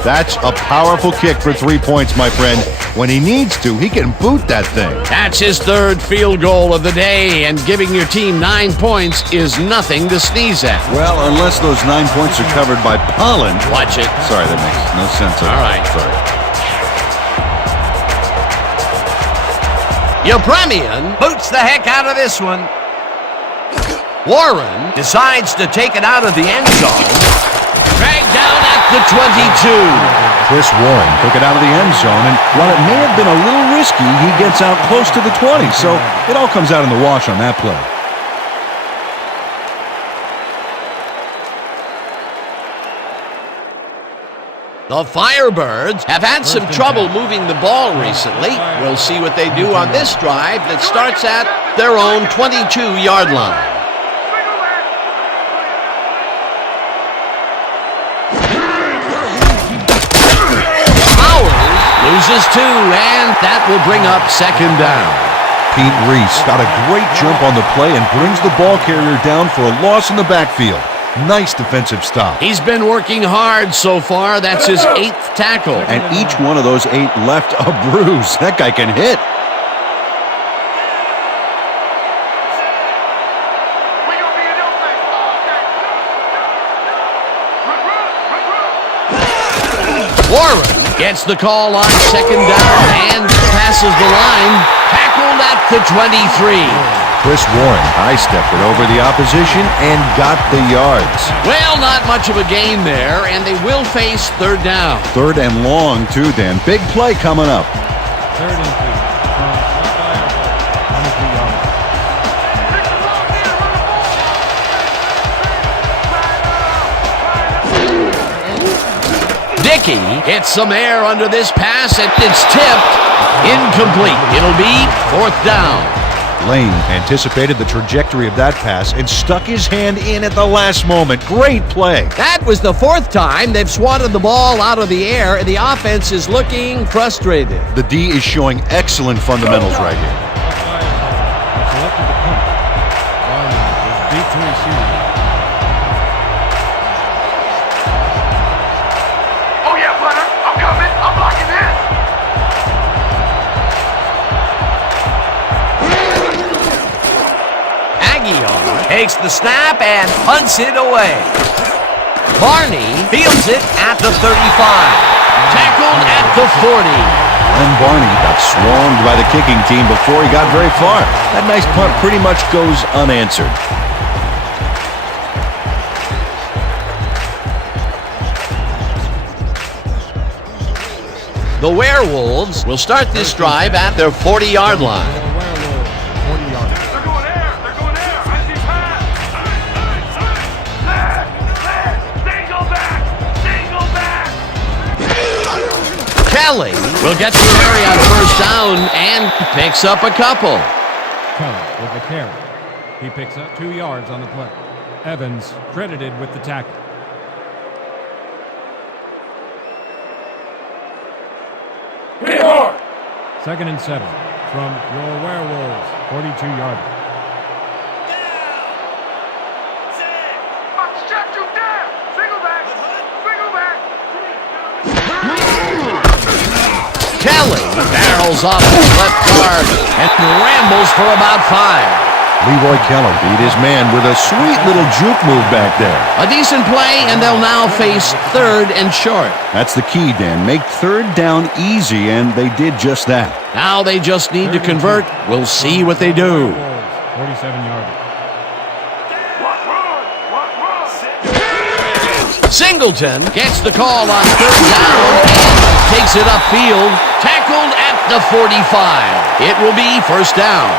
That's a powerful kick for 3 points, my friend. When he needs to, he can boot that thing. That's his 3rd field goal of the day, and giving your team 9 points is nothing to sneeze at. Well, unless those 9 points are covered by pollen. Watch it. Sorry, that makes no sense. All right. Sorry. Yepremian boots the heck out of this one. Warren decides to take it out of the end zone. Dragged down at the 22. Chris Warren took it out of the end zone, and while it may have been a little risky, he gets out close to the 20, so it all comes out in the wash on that play. The Firebirds have had some trouble moving the ball recently. We'll see what they do on this drive that starts at their own 22-yard line. Loses 2, and that will bring up 2nd down. Pete Reese got a great jump on the play and brings the ball carrier down for a loss in the backfield. Nice defensive stop. He's been working hard so far. That's his 8th tackle. And each one of those 8 left a bruise. That guy can hit. Warren gets the call on 2nd down and passes the line. Tackled at the 23. Chris Warren high-stepped it over the opposition and got the yards. Well, not much of a gain there, and they will face 3rd down. 3rd and long, too, Dan. Big play coming up. 3rd and 2 from the Firebirds. 23-yard line. Icky hits some air under this pass, and it's tipped. Incomplete. It'll be 4th down. Lane anticipated the trajectory of that pass and stuck his hand in at the last moment. Great play. That was the 4th time they've swatted the ball out of the air, and the offense is looking frustrated. The D is showing excellent fundamentals right here. The Firebirds have selected the punt. Barney is deep to receive. Oh yeah, Butter. I'm coming. I'm blocking this. Aguilar takes the snap and punts it away. Barney fields it at the 35. Tackled at the 40. And Barney got swarmed by the kicking team before he got very far. That nice punt pretty much goes unanswered. The Werewolves will start this drive at their 40-yard line. Werewolves, 40 yards. They're going there. They're going there. I see pass. Single back. Single back. Kelly will get the carry on first down and picks up a couple. Kelly with the carry. He picks up 2 yards on the play. Evans credited with the tackle. Hit hard. 2nd and 7 from your Werewolves, 42-yard. I'll shut you down. Single back. Single back. Kelly barrels off his left guard and rambles for about 5. Leroy Keller beat his man with a sweet little juke move back there. A decent play, and they'll now face 3rd and short. That's the key, Dan. Make 3rd down easy, and they did just that. Now they just need to convert. We'll see what they do. 47-yard. Singleton gets the call on 3rd down and takes it upfield. Tackled at the 45. It will be 1st down.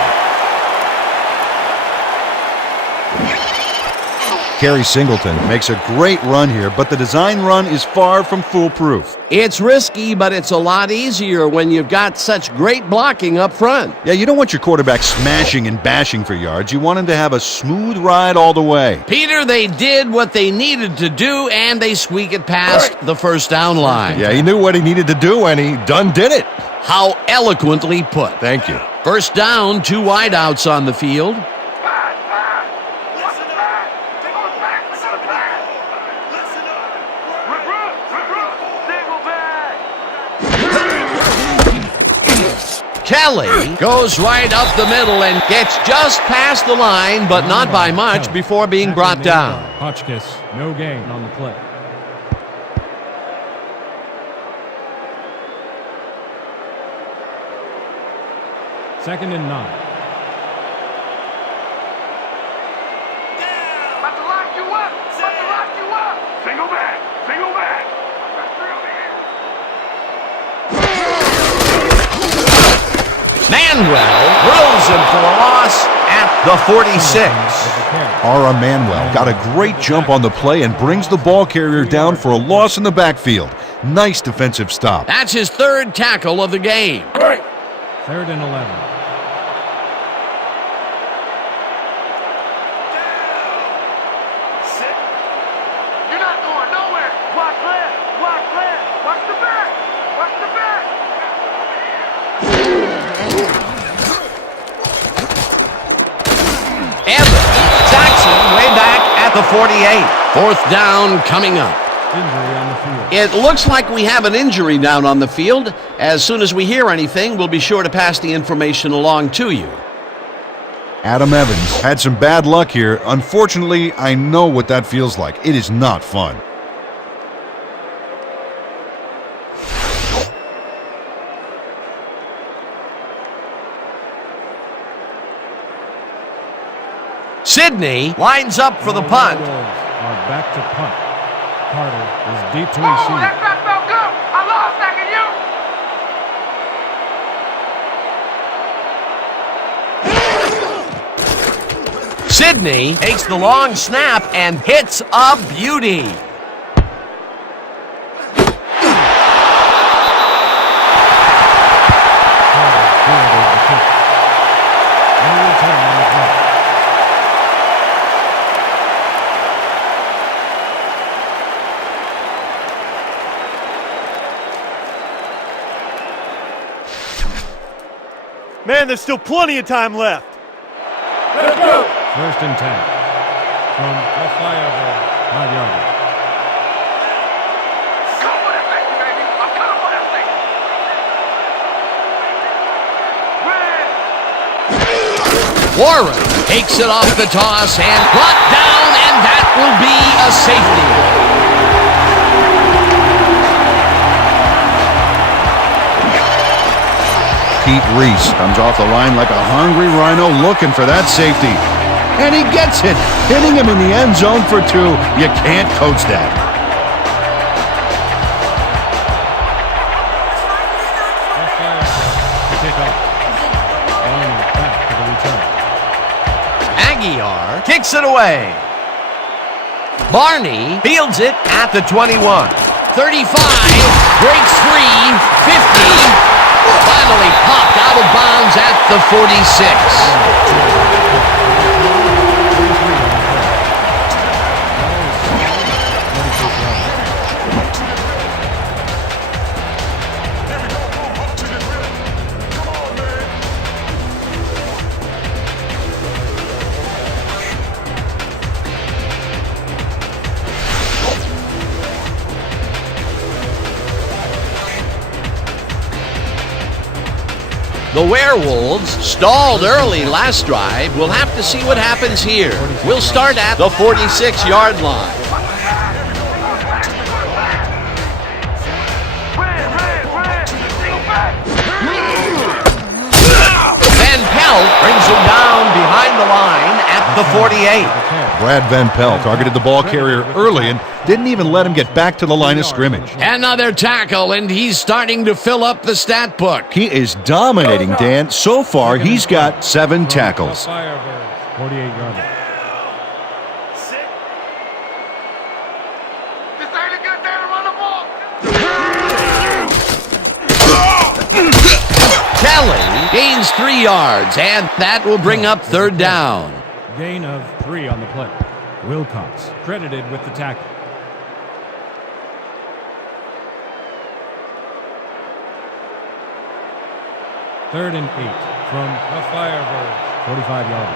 Kerry Singleton makes a great run here, but the design run is far from foolproof. It's risky, but it's a lot easier when you've got such great blocking up front. Yeah, you don't want your quarterback smashing and bashing for yards. You want him to have a smooth ride all the way. Peter, they did what they needed to do, and they squeak it past the 1st down line. Yeah, he knew what he needed to do, and he done did it. How eloquently put. Thank you. 1st down, 2 wideouts on the field. Kelly goes right up the middle and gets just past the line, but not by much before being brought down. Hotchkiss, no gain on the play. Second and 9. About to lock you up. About to lock you up. Single back. Single back. Manuel throws him for a loss at the 46. Ara Manuel got a great jump on the play and brings the ball carrier down for a loss in the backfield. Nice defensive stop. That's his 3rd tackle of the game. 3rd and 11. You're not going nowhere. Watch left. Watch left. Watch the back. Watch the back. Evans sacks him way back at the 48. 4th down coming up. Injury on the field. It looks like we have an injury down on the field. As soon as we hear anything, we'll be sure to pass the information along to you. Adam Evans had some bad luck here. Unfortunately, I know what that feels like. It is not fun. Sidney lines up for the punt. Werewolves are back to punt. Carter is deep to Oh, receive. that pass felt good. I lost that to you. Sidney takes the long snap and hits a beauty. Carter fielded the kick. No return on the play. Man, there's still plenty of time left. Let's go. First and 10 from the Firebirds, 5-yard. Come for that safety, baby. I'm coming for that safety. Warren takes it off the toss and brought down, and that will be a safety. Pete Reese comes off the line like a hungry rhino looking for that safety. And he gets it, hitting him in the end zone for 2. You can't coach that. The Firebirds to kick off. Barney back for the return. Aguiar kicks it away. Barney fields it at the 21. 35, breaks free, 50. Finally popped out of bounds at the 46. The Werewolves stalled early last drive. We'll have to see what happens here. We'll start at the 46-yard line. Van Pelt brings him down behind the line at the 48. Brad Van Pelt targeted the ball carrier early and didn't even let him get back to the line of scrimmage. Another tackle, and he's starting to fill up the stat book. He is dominating, Dan. So far, he's got 7 tackles. Firebirds, 48-yard. This ain't a good day to run the ball. Kelly gains 3 yards, and that will bring up third down. Gain of 3 on the play. Wilcox credited with the tackle. Third and 8 from the Firebirds, 45-yard.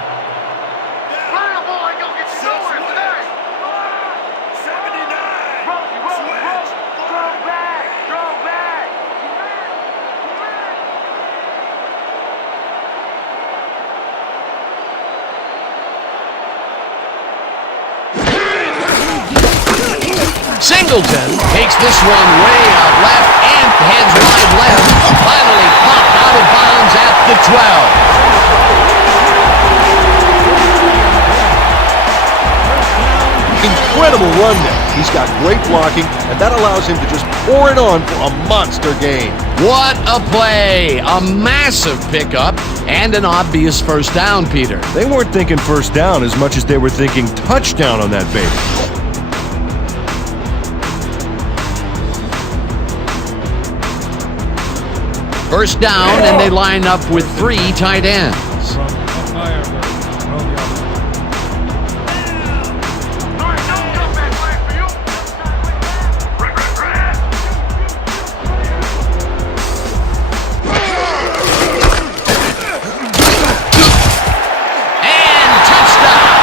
Running the ball ain't gonna get you nowhere today. 79. Switch. Strong back. Strong back. Singleton takes this one way out left and heads wide left. Finally popped out of bounds at the 12. Incredible run there. He's got great blocking, and that allows him to just pour it on for a monster gain. What a play! A massive pickup and an obvious first down, Peter. They weren't thinking first down as much as they were thinking touchdown on that baby. First down, and they line up with 3 tight ends. From the Firebirds, 12-yard. And touchdown!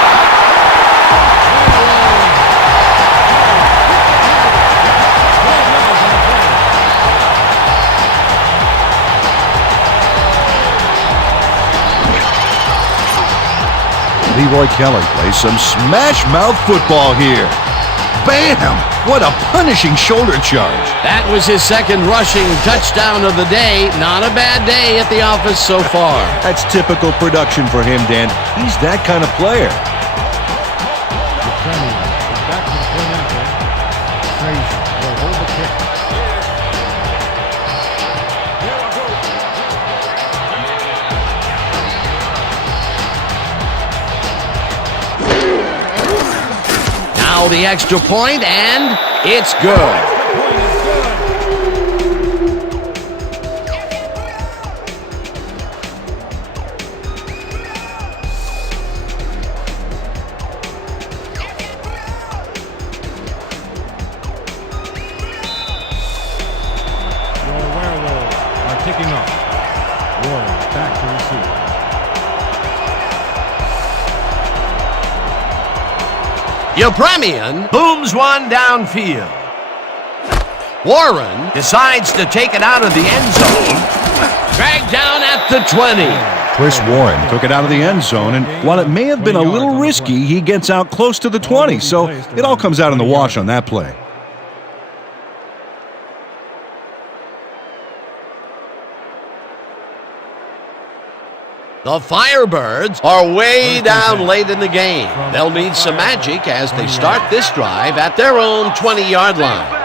Leroy Kelly plays some smash-mouth football here. Bam! What a punishing shoulder charge. That was his second rushing touchdown of the day. Not a bad day at the office so far. That's typical production for him, Dan. He's that kind of player. The Premier is back to the point after. Frazier will hold the kick. Now the extra point, and it's good. Your Werewolves are kicking off. Warren back to receive. Yepremian booms one downfield. Warren decides to take it out of the end zone. Dragged down at the 20. Chris Warren took it out of the end zone, and while it may have been a little risky, he gets out close to the 20, so it all comes out in the wash on that play. The Firebirds are way down late in the game. They'll need some magic as they start this drive at their own 20-yard line.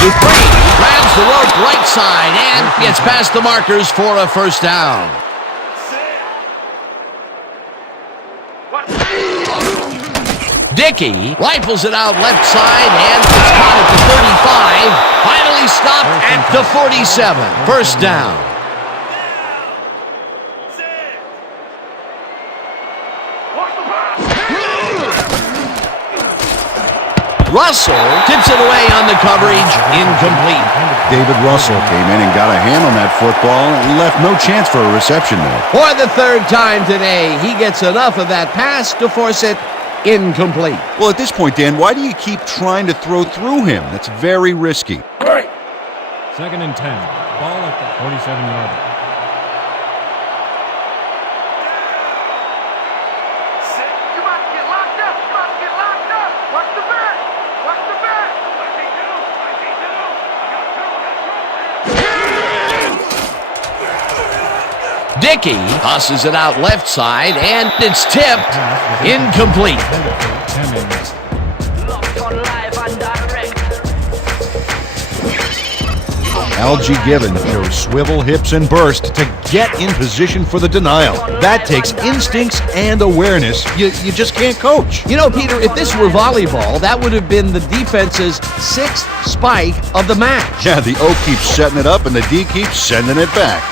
Dupree grabs the rope right side and gets past the markers for a first down. Icky rifles it out left side and it's caught at the 35. Finally stopped at the 47. First down. Russell tips it away on the coverage. Incomplete. David Russell came in and got a hand on that football and left no chance for a reception there. For the third time today, he gets enough of that pass to force it incomplete. Well, at this point, Dan, why do you keep trying to throw through him? That's very risky. Second and 10. Ball at the 47-yard line. You about to get locked up. You about to get locked up. Watch the back. Watch the back. Icky tosses it out left side, and it's tipped. Incomplete. Algie Given shows swivel, hips, and burst to get in position for the denial. That takes instincts and awareness you just can't coach. You know, Peter, if this were volleyball, that would have been the defense's 6th spike of the match. Yeah, the O keeps setting it up, and the D keeps sending it back.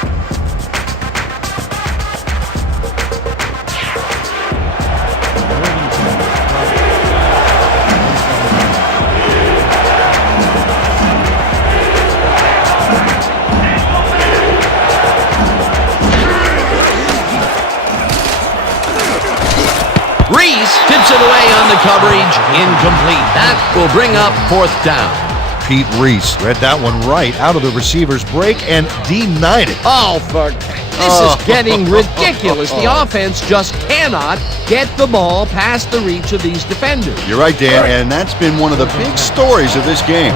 Tips it away on the coverage. Incomplete. That will bring up fourth down. Pete Reese read that one right out of the receiver's break and denied it. Oh, this is getting ridiculous. The offense just cannot get the ball past the reach of these defenders. You're right, Dan, and that's been one of the big stories of this game.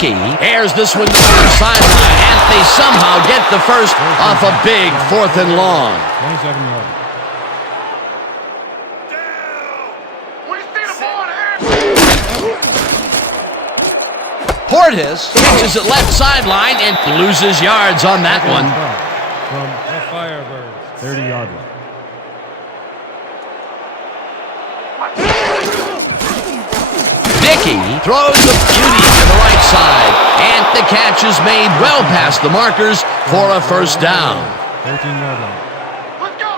Icky airs this one to the sideline, and they somehow get the first off a big 4th and long. 27-yard. Portis catches it left sideline and loses yards on that one. From the Firebirds, 30-yard line. Icky throws the beauty to the right side, and the catch is made well past the markers for a first down. 13-yard line. Let's go,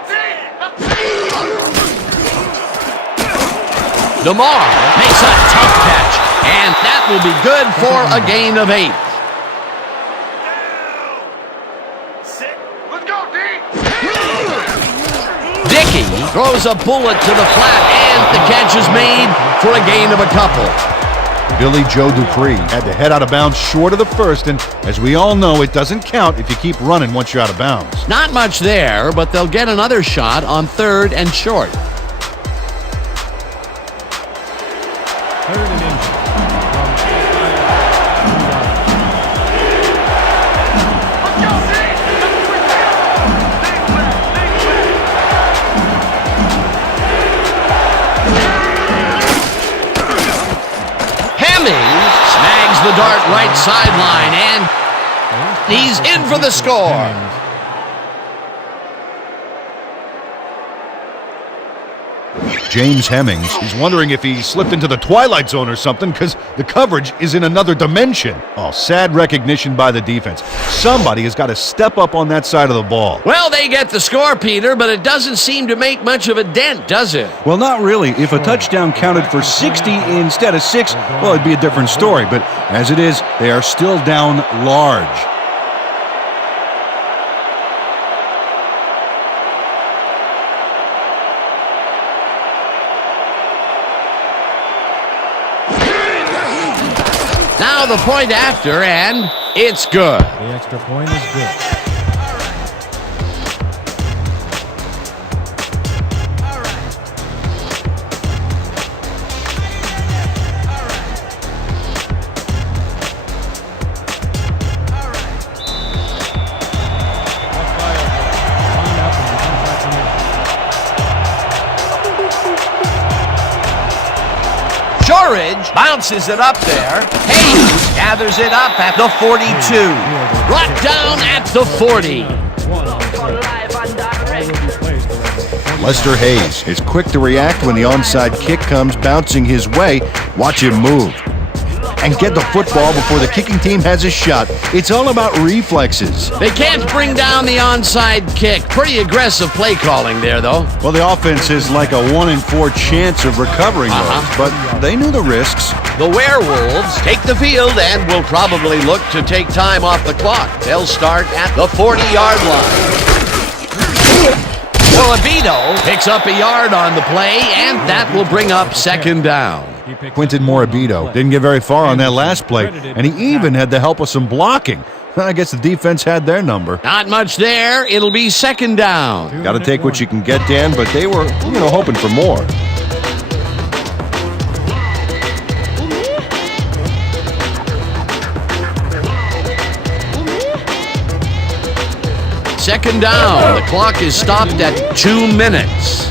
DeMar makes a tough catch, and that will be good for a gain of 8. Let's go, D. Icky throws a bullet to the flat, and the catch is made for a gain of a couple. Billy Joe Dupree had to head out of bounds short of the first, and as we all know, it doesn't count if you keep running once you're out of bounds. Not much there, but they'll get another shot on 3rd and short. 3rd and inches. Snags the dart right sideline, and he's in for the score. James Hemmings is wondering if he slipped into the Twilight Zone or something because the coverage is in another dimension. Oh, sad recognition by the defense. Somebody has got to step up on that side of the ball. Well, they get the score, Peter, but it doesn't seem to make much of a dent, does it? Well, not really. If a touchdown counted for 60 instead of 6, well, it'd be a different story. But as it is, they are still down large. Now the point after, and it's good. The extra point is good. George bounces it up there. Hayes gathers it up at the 42. Brought down at the 40. Lester Hayes is quick to react when the onside kick comes bouncing his way. Watch him move and get the football before the kicking team has a shot. It's all about reflexes. They can't bring down the onside kick. Pretty aggressive play calling there, though. Well, the offense is like a 1 in 4 chance of recovering those, but they knew the risks. The Werewolves take the field and will probably look to take time off the clock. They'll start at the 40-yard line. Morabito picks up a yard on the play, and that will bring up second down. Quinton Morabito didn't get very far on that last play, and he even had the help of some blocking. I guess the defense had their number. Not much there. It'll be second down. Got to take what you can get, Dan, but they were, hoping for more. Second down. The clock is stopped at 2 minutes.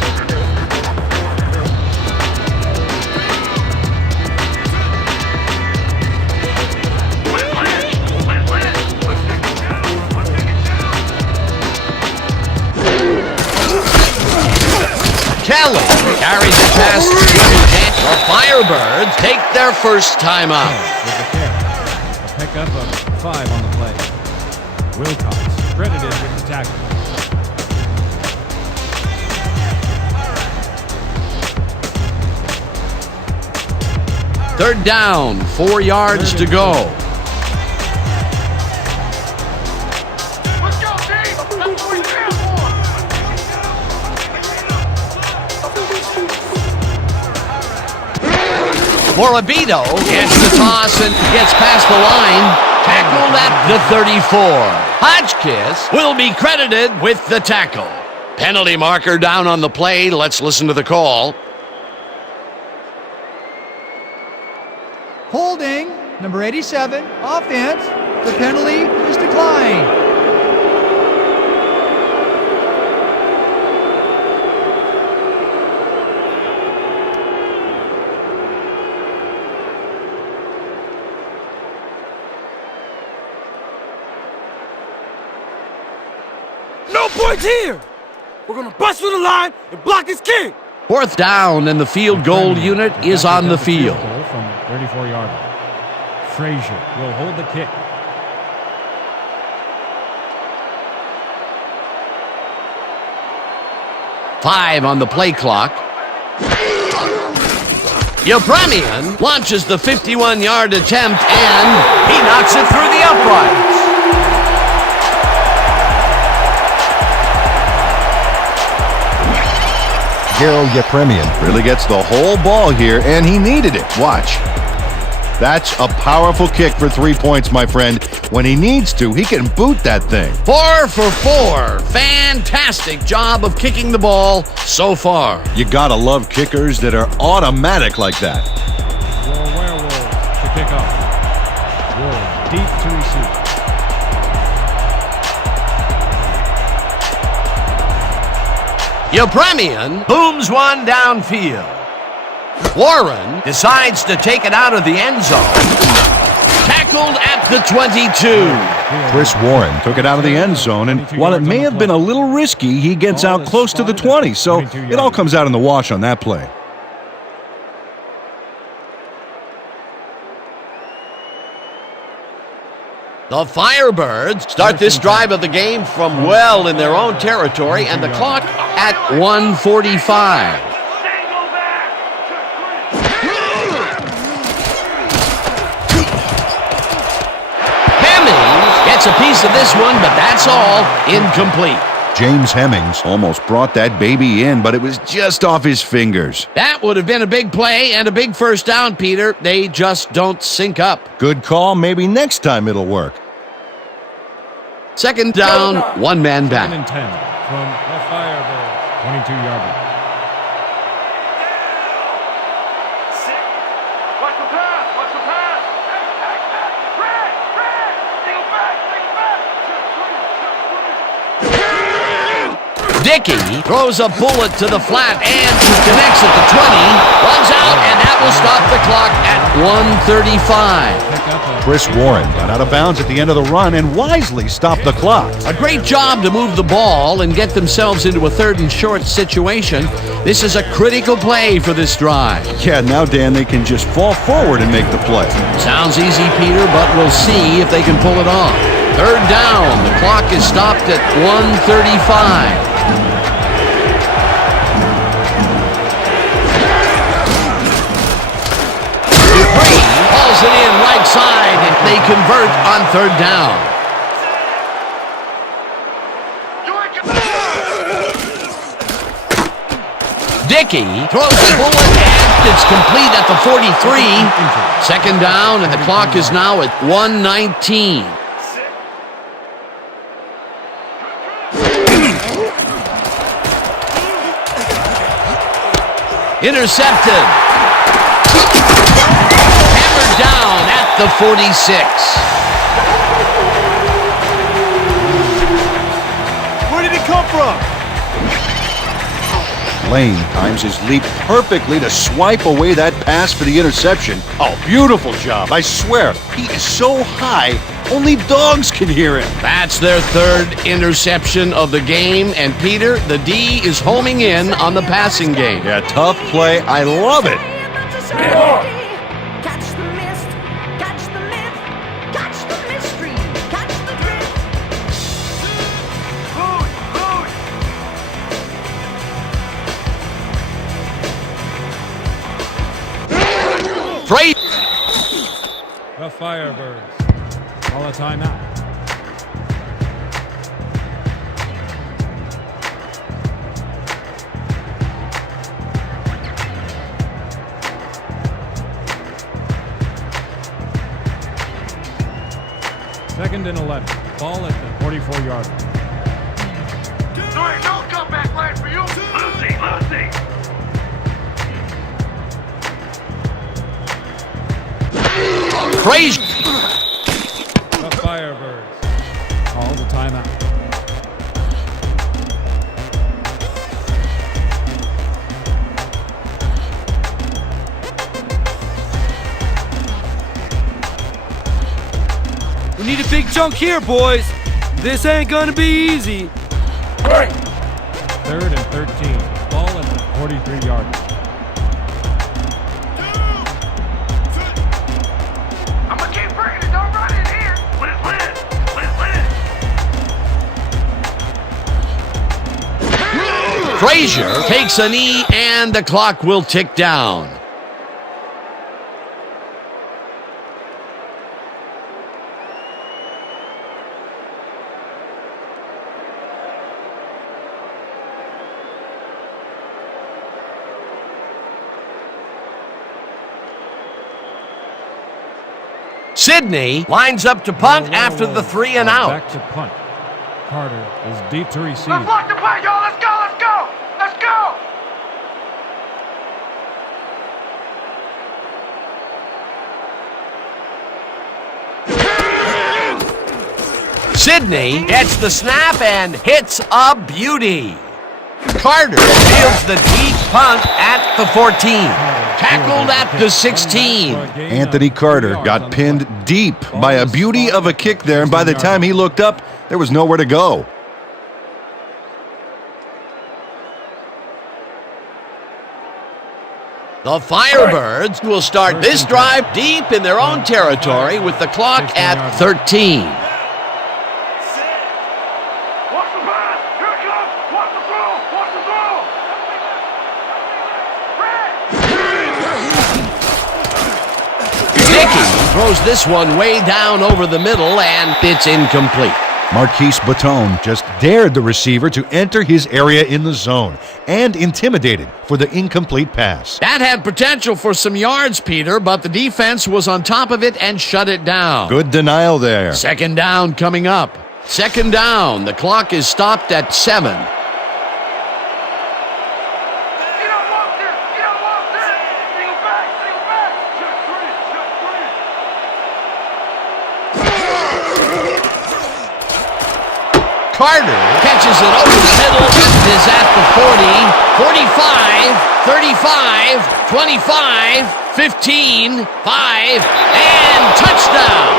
Kelly carries it past the Firebirds take their first time out. With the kick. A pickup of 5 on the play. Wilcox credited with the tackle. Third down, 4 yards to go. Let's go, team! That's what we stand for! Morabito gets the toss and gets past the line. Tackled at the 34. Hodgkiss will be credited with the tackle. Penalty marker down on the play. Let's listen to the call. Holding, number 87, offense. The penalty is declined. No points here! We're gonna bust through the line and block his kick! Fourth down, and the field goal unit is on the field. From 34-yard line. Frazier will hold the kick. Five on the play clock. Yepremian launches the 51-yard attempt, and he knocks it through the uprights. Harold Yepremian really gets the whole ball here, and he needed it. Watch. That's a powerful kick for 3 points, my friend. When he needs to, he can boot that thing. 4 for 4. Fantastic job of kicking the ball so far. You gotta love kickers that are automatic like that. Your Werewolves to kick off. Wood deep to receive. Yepremian booms one downfield. Warren decides to take it out of the end zone. Tackled at the 22. Chris Warren Took it out of the end zone, and while it may have been a little risky, he gets out close to the 20, so it all comes out in the wash on that play. The Firebirds start this drive of the game from well in their own territory, and the clock at 1:45. Single back. Hemmings gets a piece of this one, but that's all. Incomplete. James Hemmings almost brought that baby in, but it was just off his fingers. That would have been a big play and a big first down, Peter. They just don't sync up. Good call. Maybe next time it'll work. Second down, one man back. 2nd and 10 from the Firebirds. 22-yarder. Watch the pass. Watch the pass. Red. Single back. Dicky throws a bullet to the flat and connects at the 20. Runs out, and that will stop the clock at 1:35. Chris Warren got out of bounds at the end of the run and wisely stopped the clock. A great job to move the ball and get themselves into a 3rd and short situation. This is a critical play for this drive. Yeah, now, Dan, they can just fall forward and make the play. Sounds easy, Peter, but we'll see if they can pull it off. 3rd down. The clock is stopped at 1:35. Hauls it in right side, and they convert on 3rd down. Dicky throws the bullet, and it's complete at the 43. 2nd down, and the clock is now at 1:19. Intercepted. Hammered down at the 46. Where did it come from? Lane times his leap perfectly to swipe away that pass for the interception. Oh, beautiful job. I swear, he is so high, only dogs can hear him. That's their 3rd interception of the game, and Peter, the D is homing in on the passing game. Yeah, tough play. I love it. Catch the mist, catch the myth, catch the mystery, catch the drift. Trey. The Firebirds. Call a timeout. Second and 11. Ball at the 44-yard line. There ain't no comeback line for you. Lucy. Crazy. The Firebirds call the timeout. We need a big chunk here, boys. This ain't gonna be easy. 3rd and 13. Ball at the 43-yard line. I'm gonna keep bringing it. Don't run in here. Liz. Frazier takes a knee, and the clock will tick down. Sidney lines up to punt after the 3 and out. Back to punt. Carter is deep to receive. Let's block the punt, y'all. Let's go. Sidney gets the snap and hits a beauty. Carter fields the deep punt at the 14. Tackled at the 16. Anthony Carter got pinned deep by a beauty of a kick there, and by the time he looked up, there was nowhere to go. The Firebirds will start this drive deep in their own territory with the clock at 13. Watch the pass! Here it comes! Watch the throw! Watch the throw! Icky throws this one way down over the middle, and it's incomplete. Marquise Baton just dared the receiver to enter his area in the zone and intimidated for the incomplete pass. That had potential for some yards, Peter, but the defense was on top of it and shut it down. Good denial there. Second down coming up. Second down. The clock is stopped at 7. You don't want this! You don't want this! Single back! Single back! Check three! Check three! Carter catches it over the middle and is at the 40, 45, 35, 25, 15, 5, and touchdown!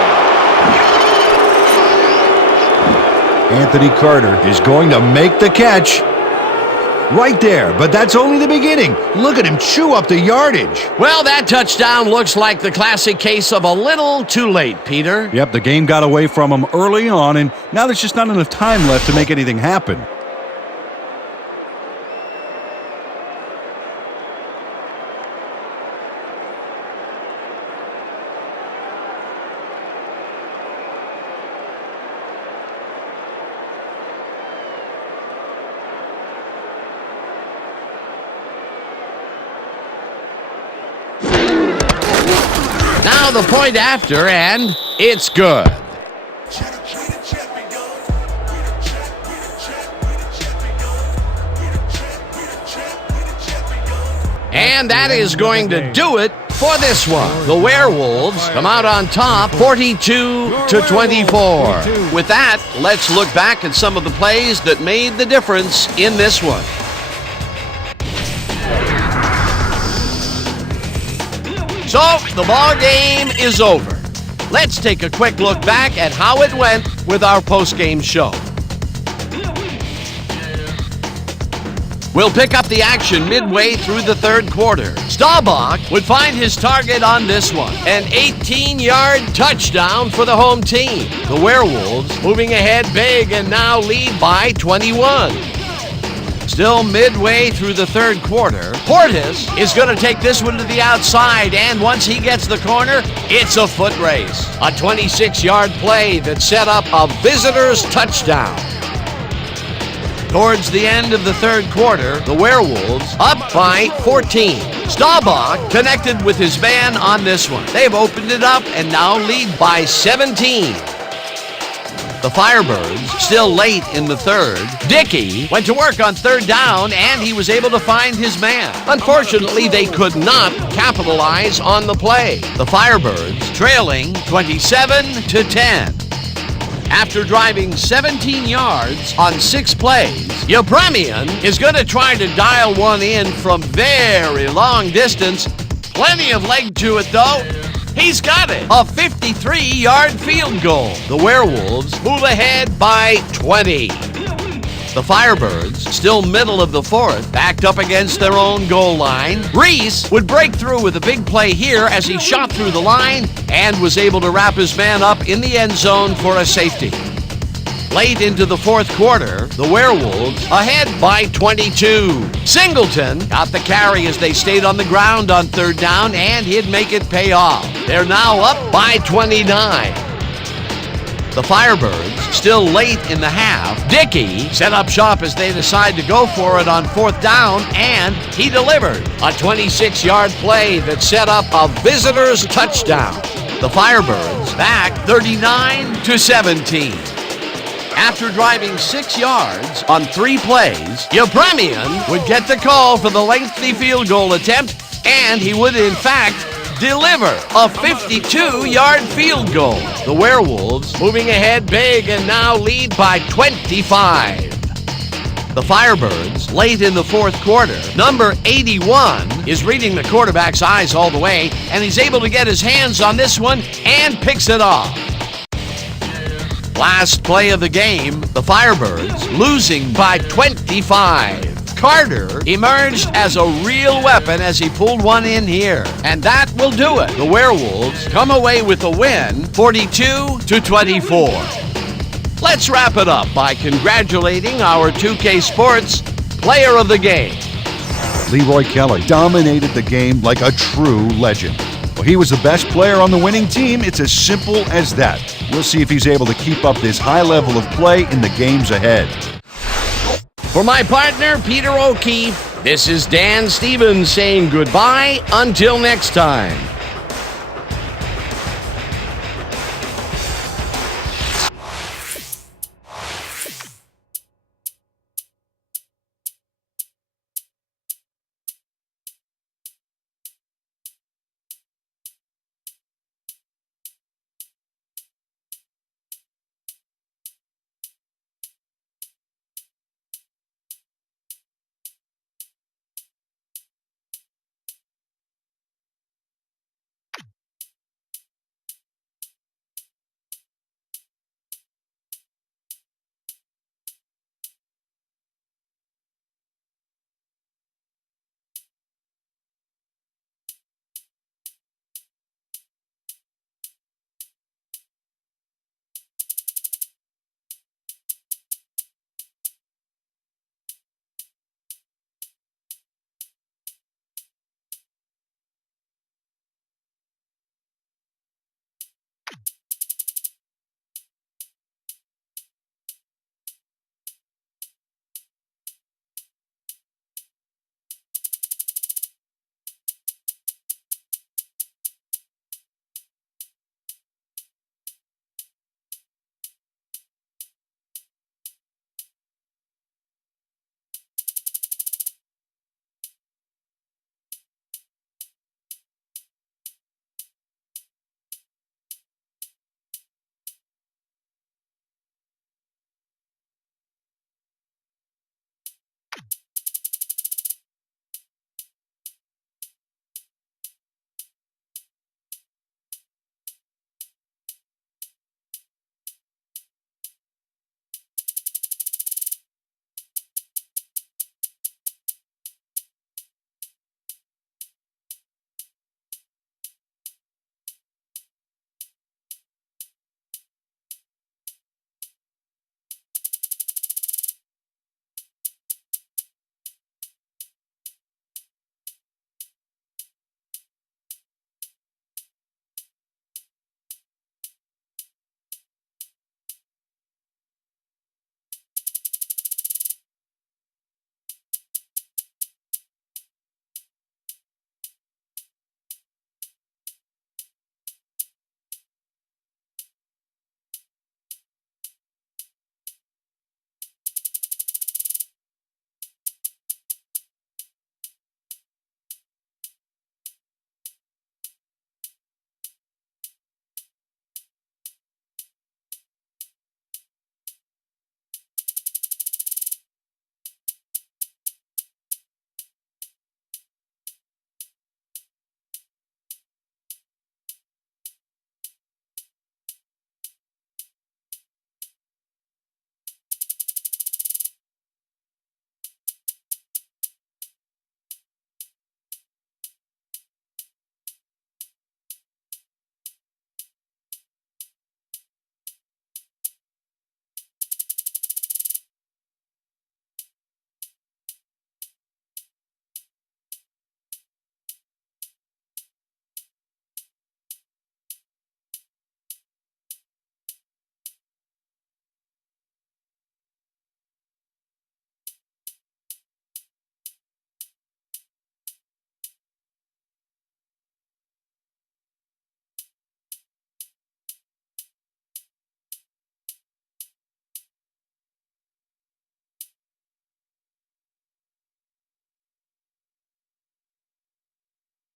Anthony Carter is going to make the catch. Right there, but that's only the beginning. Look at him chew up the yardage. Well, that touchdown looks like the classic case of a little too late, Peter. Yep, the game got away from him early on, and now there's just not enough time left to make anything happen. Now the point after, and it's good. And that is going to do it for this one. The Werewolves come out on top 42-24. With that, let's look back at some of the plays that made the difference in this one. So, the ball game is over. Let's take a quick look back at how it went with our post-game show. We'll pick up the action midway through the third quarter. Staubach would find his target on this one. An 18-yard touchdown for the home team. The Werewolves moving ahead big and now lead by 21. Still midway through the third quarter, Portis is going to take this one to the outside, and once he gets the corner, it's a foot race. A 26-yard play that set up a visitor's touchdown. Towards the end of the third quarter, the Werewolves up by 14. Staubach connected with his man on this one. They've opened it up and now lead by 17. The Firebirds still late in the third. Icky went to work on third down, and he was able to find his man. Unfortunately, they could not capitalize on the play. The Firebirds trailing 27-10. After driving 17 yards on 6 plays, Yepremian is going to try to dial one in from very long distance. Plenty of leg to it, though. He's got it. A 53-yard field goal. The Werewolves move ahead by 20. The Firebirds, still middle of the fourth, backed up against their own goal line. Reese would break through with a big play here as he shot through the line and was able to wrap his man up in the end zone for a safety. Late into the fourth quarter, the Werewolves ahead by 22. Singleton got the carry as they stayed on the ground on third down, and he'd make it pay off. They're now up by 29. The Firebirds, still late in the half. Icky set up shop as they decide to go for it on fourth down, and he delivered a 26-yard play that set up a visitor's touchdown. The Firebirds back 39-17. After driving 6 yards on 3 plays, Yepremian would get the call for the lengthy field goal attempt, and he would in fact deliver a 52-yard field goal. The Werewolves moving ahead big and now lead by 25. The Firebirds, late in the fourth quarter, number 81 is reading the quarterback's eyes all the way, and he's able to get his hands on this one and picks it off. Last play of the game, the Firebirds losing by 25. Carter emerged as a real weapon as he pulled one in here. And that will do it. The Werewolves come away with a win, 42-24. Let's wrap it up by congratulating our 2K Sports Player of the Game. Leroy Kelly dominated the game like a true legend. Well, he was the best player on the winning team. It's as simple as that. We'll see if he's able to keep up this high level of play in the games ahead. For my partner, Peter O'Keefe, this is Dan Stevens saying goodbye until next time.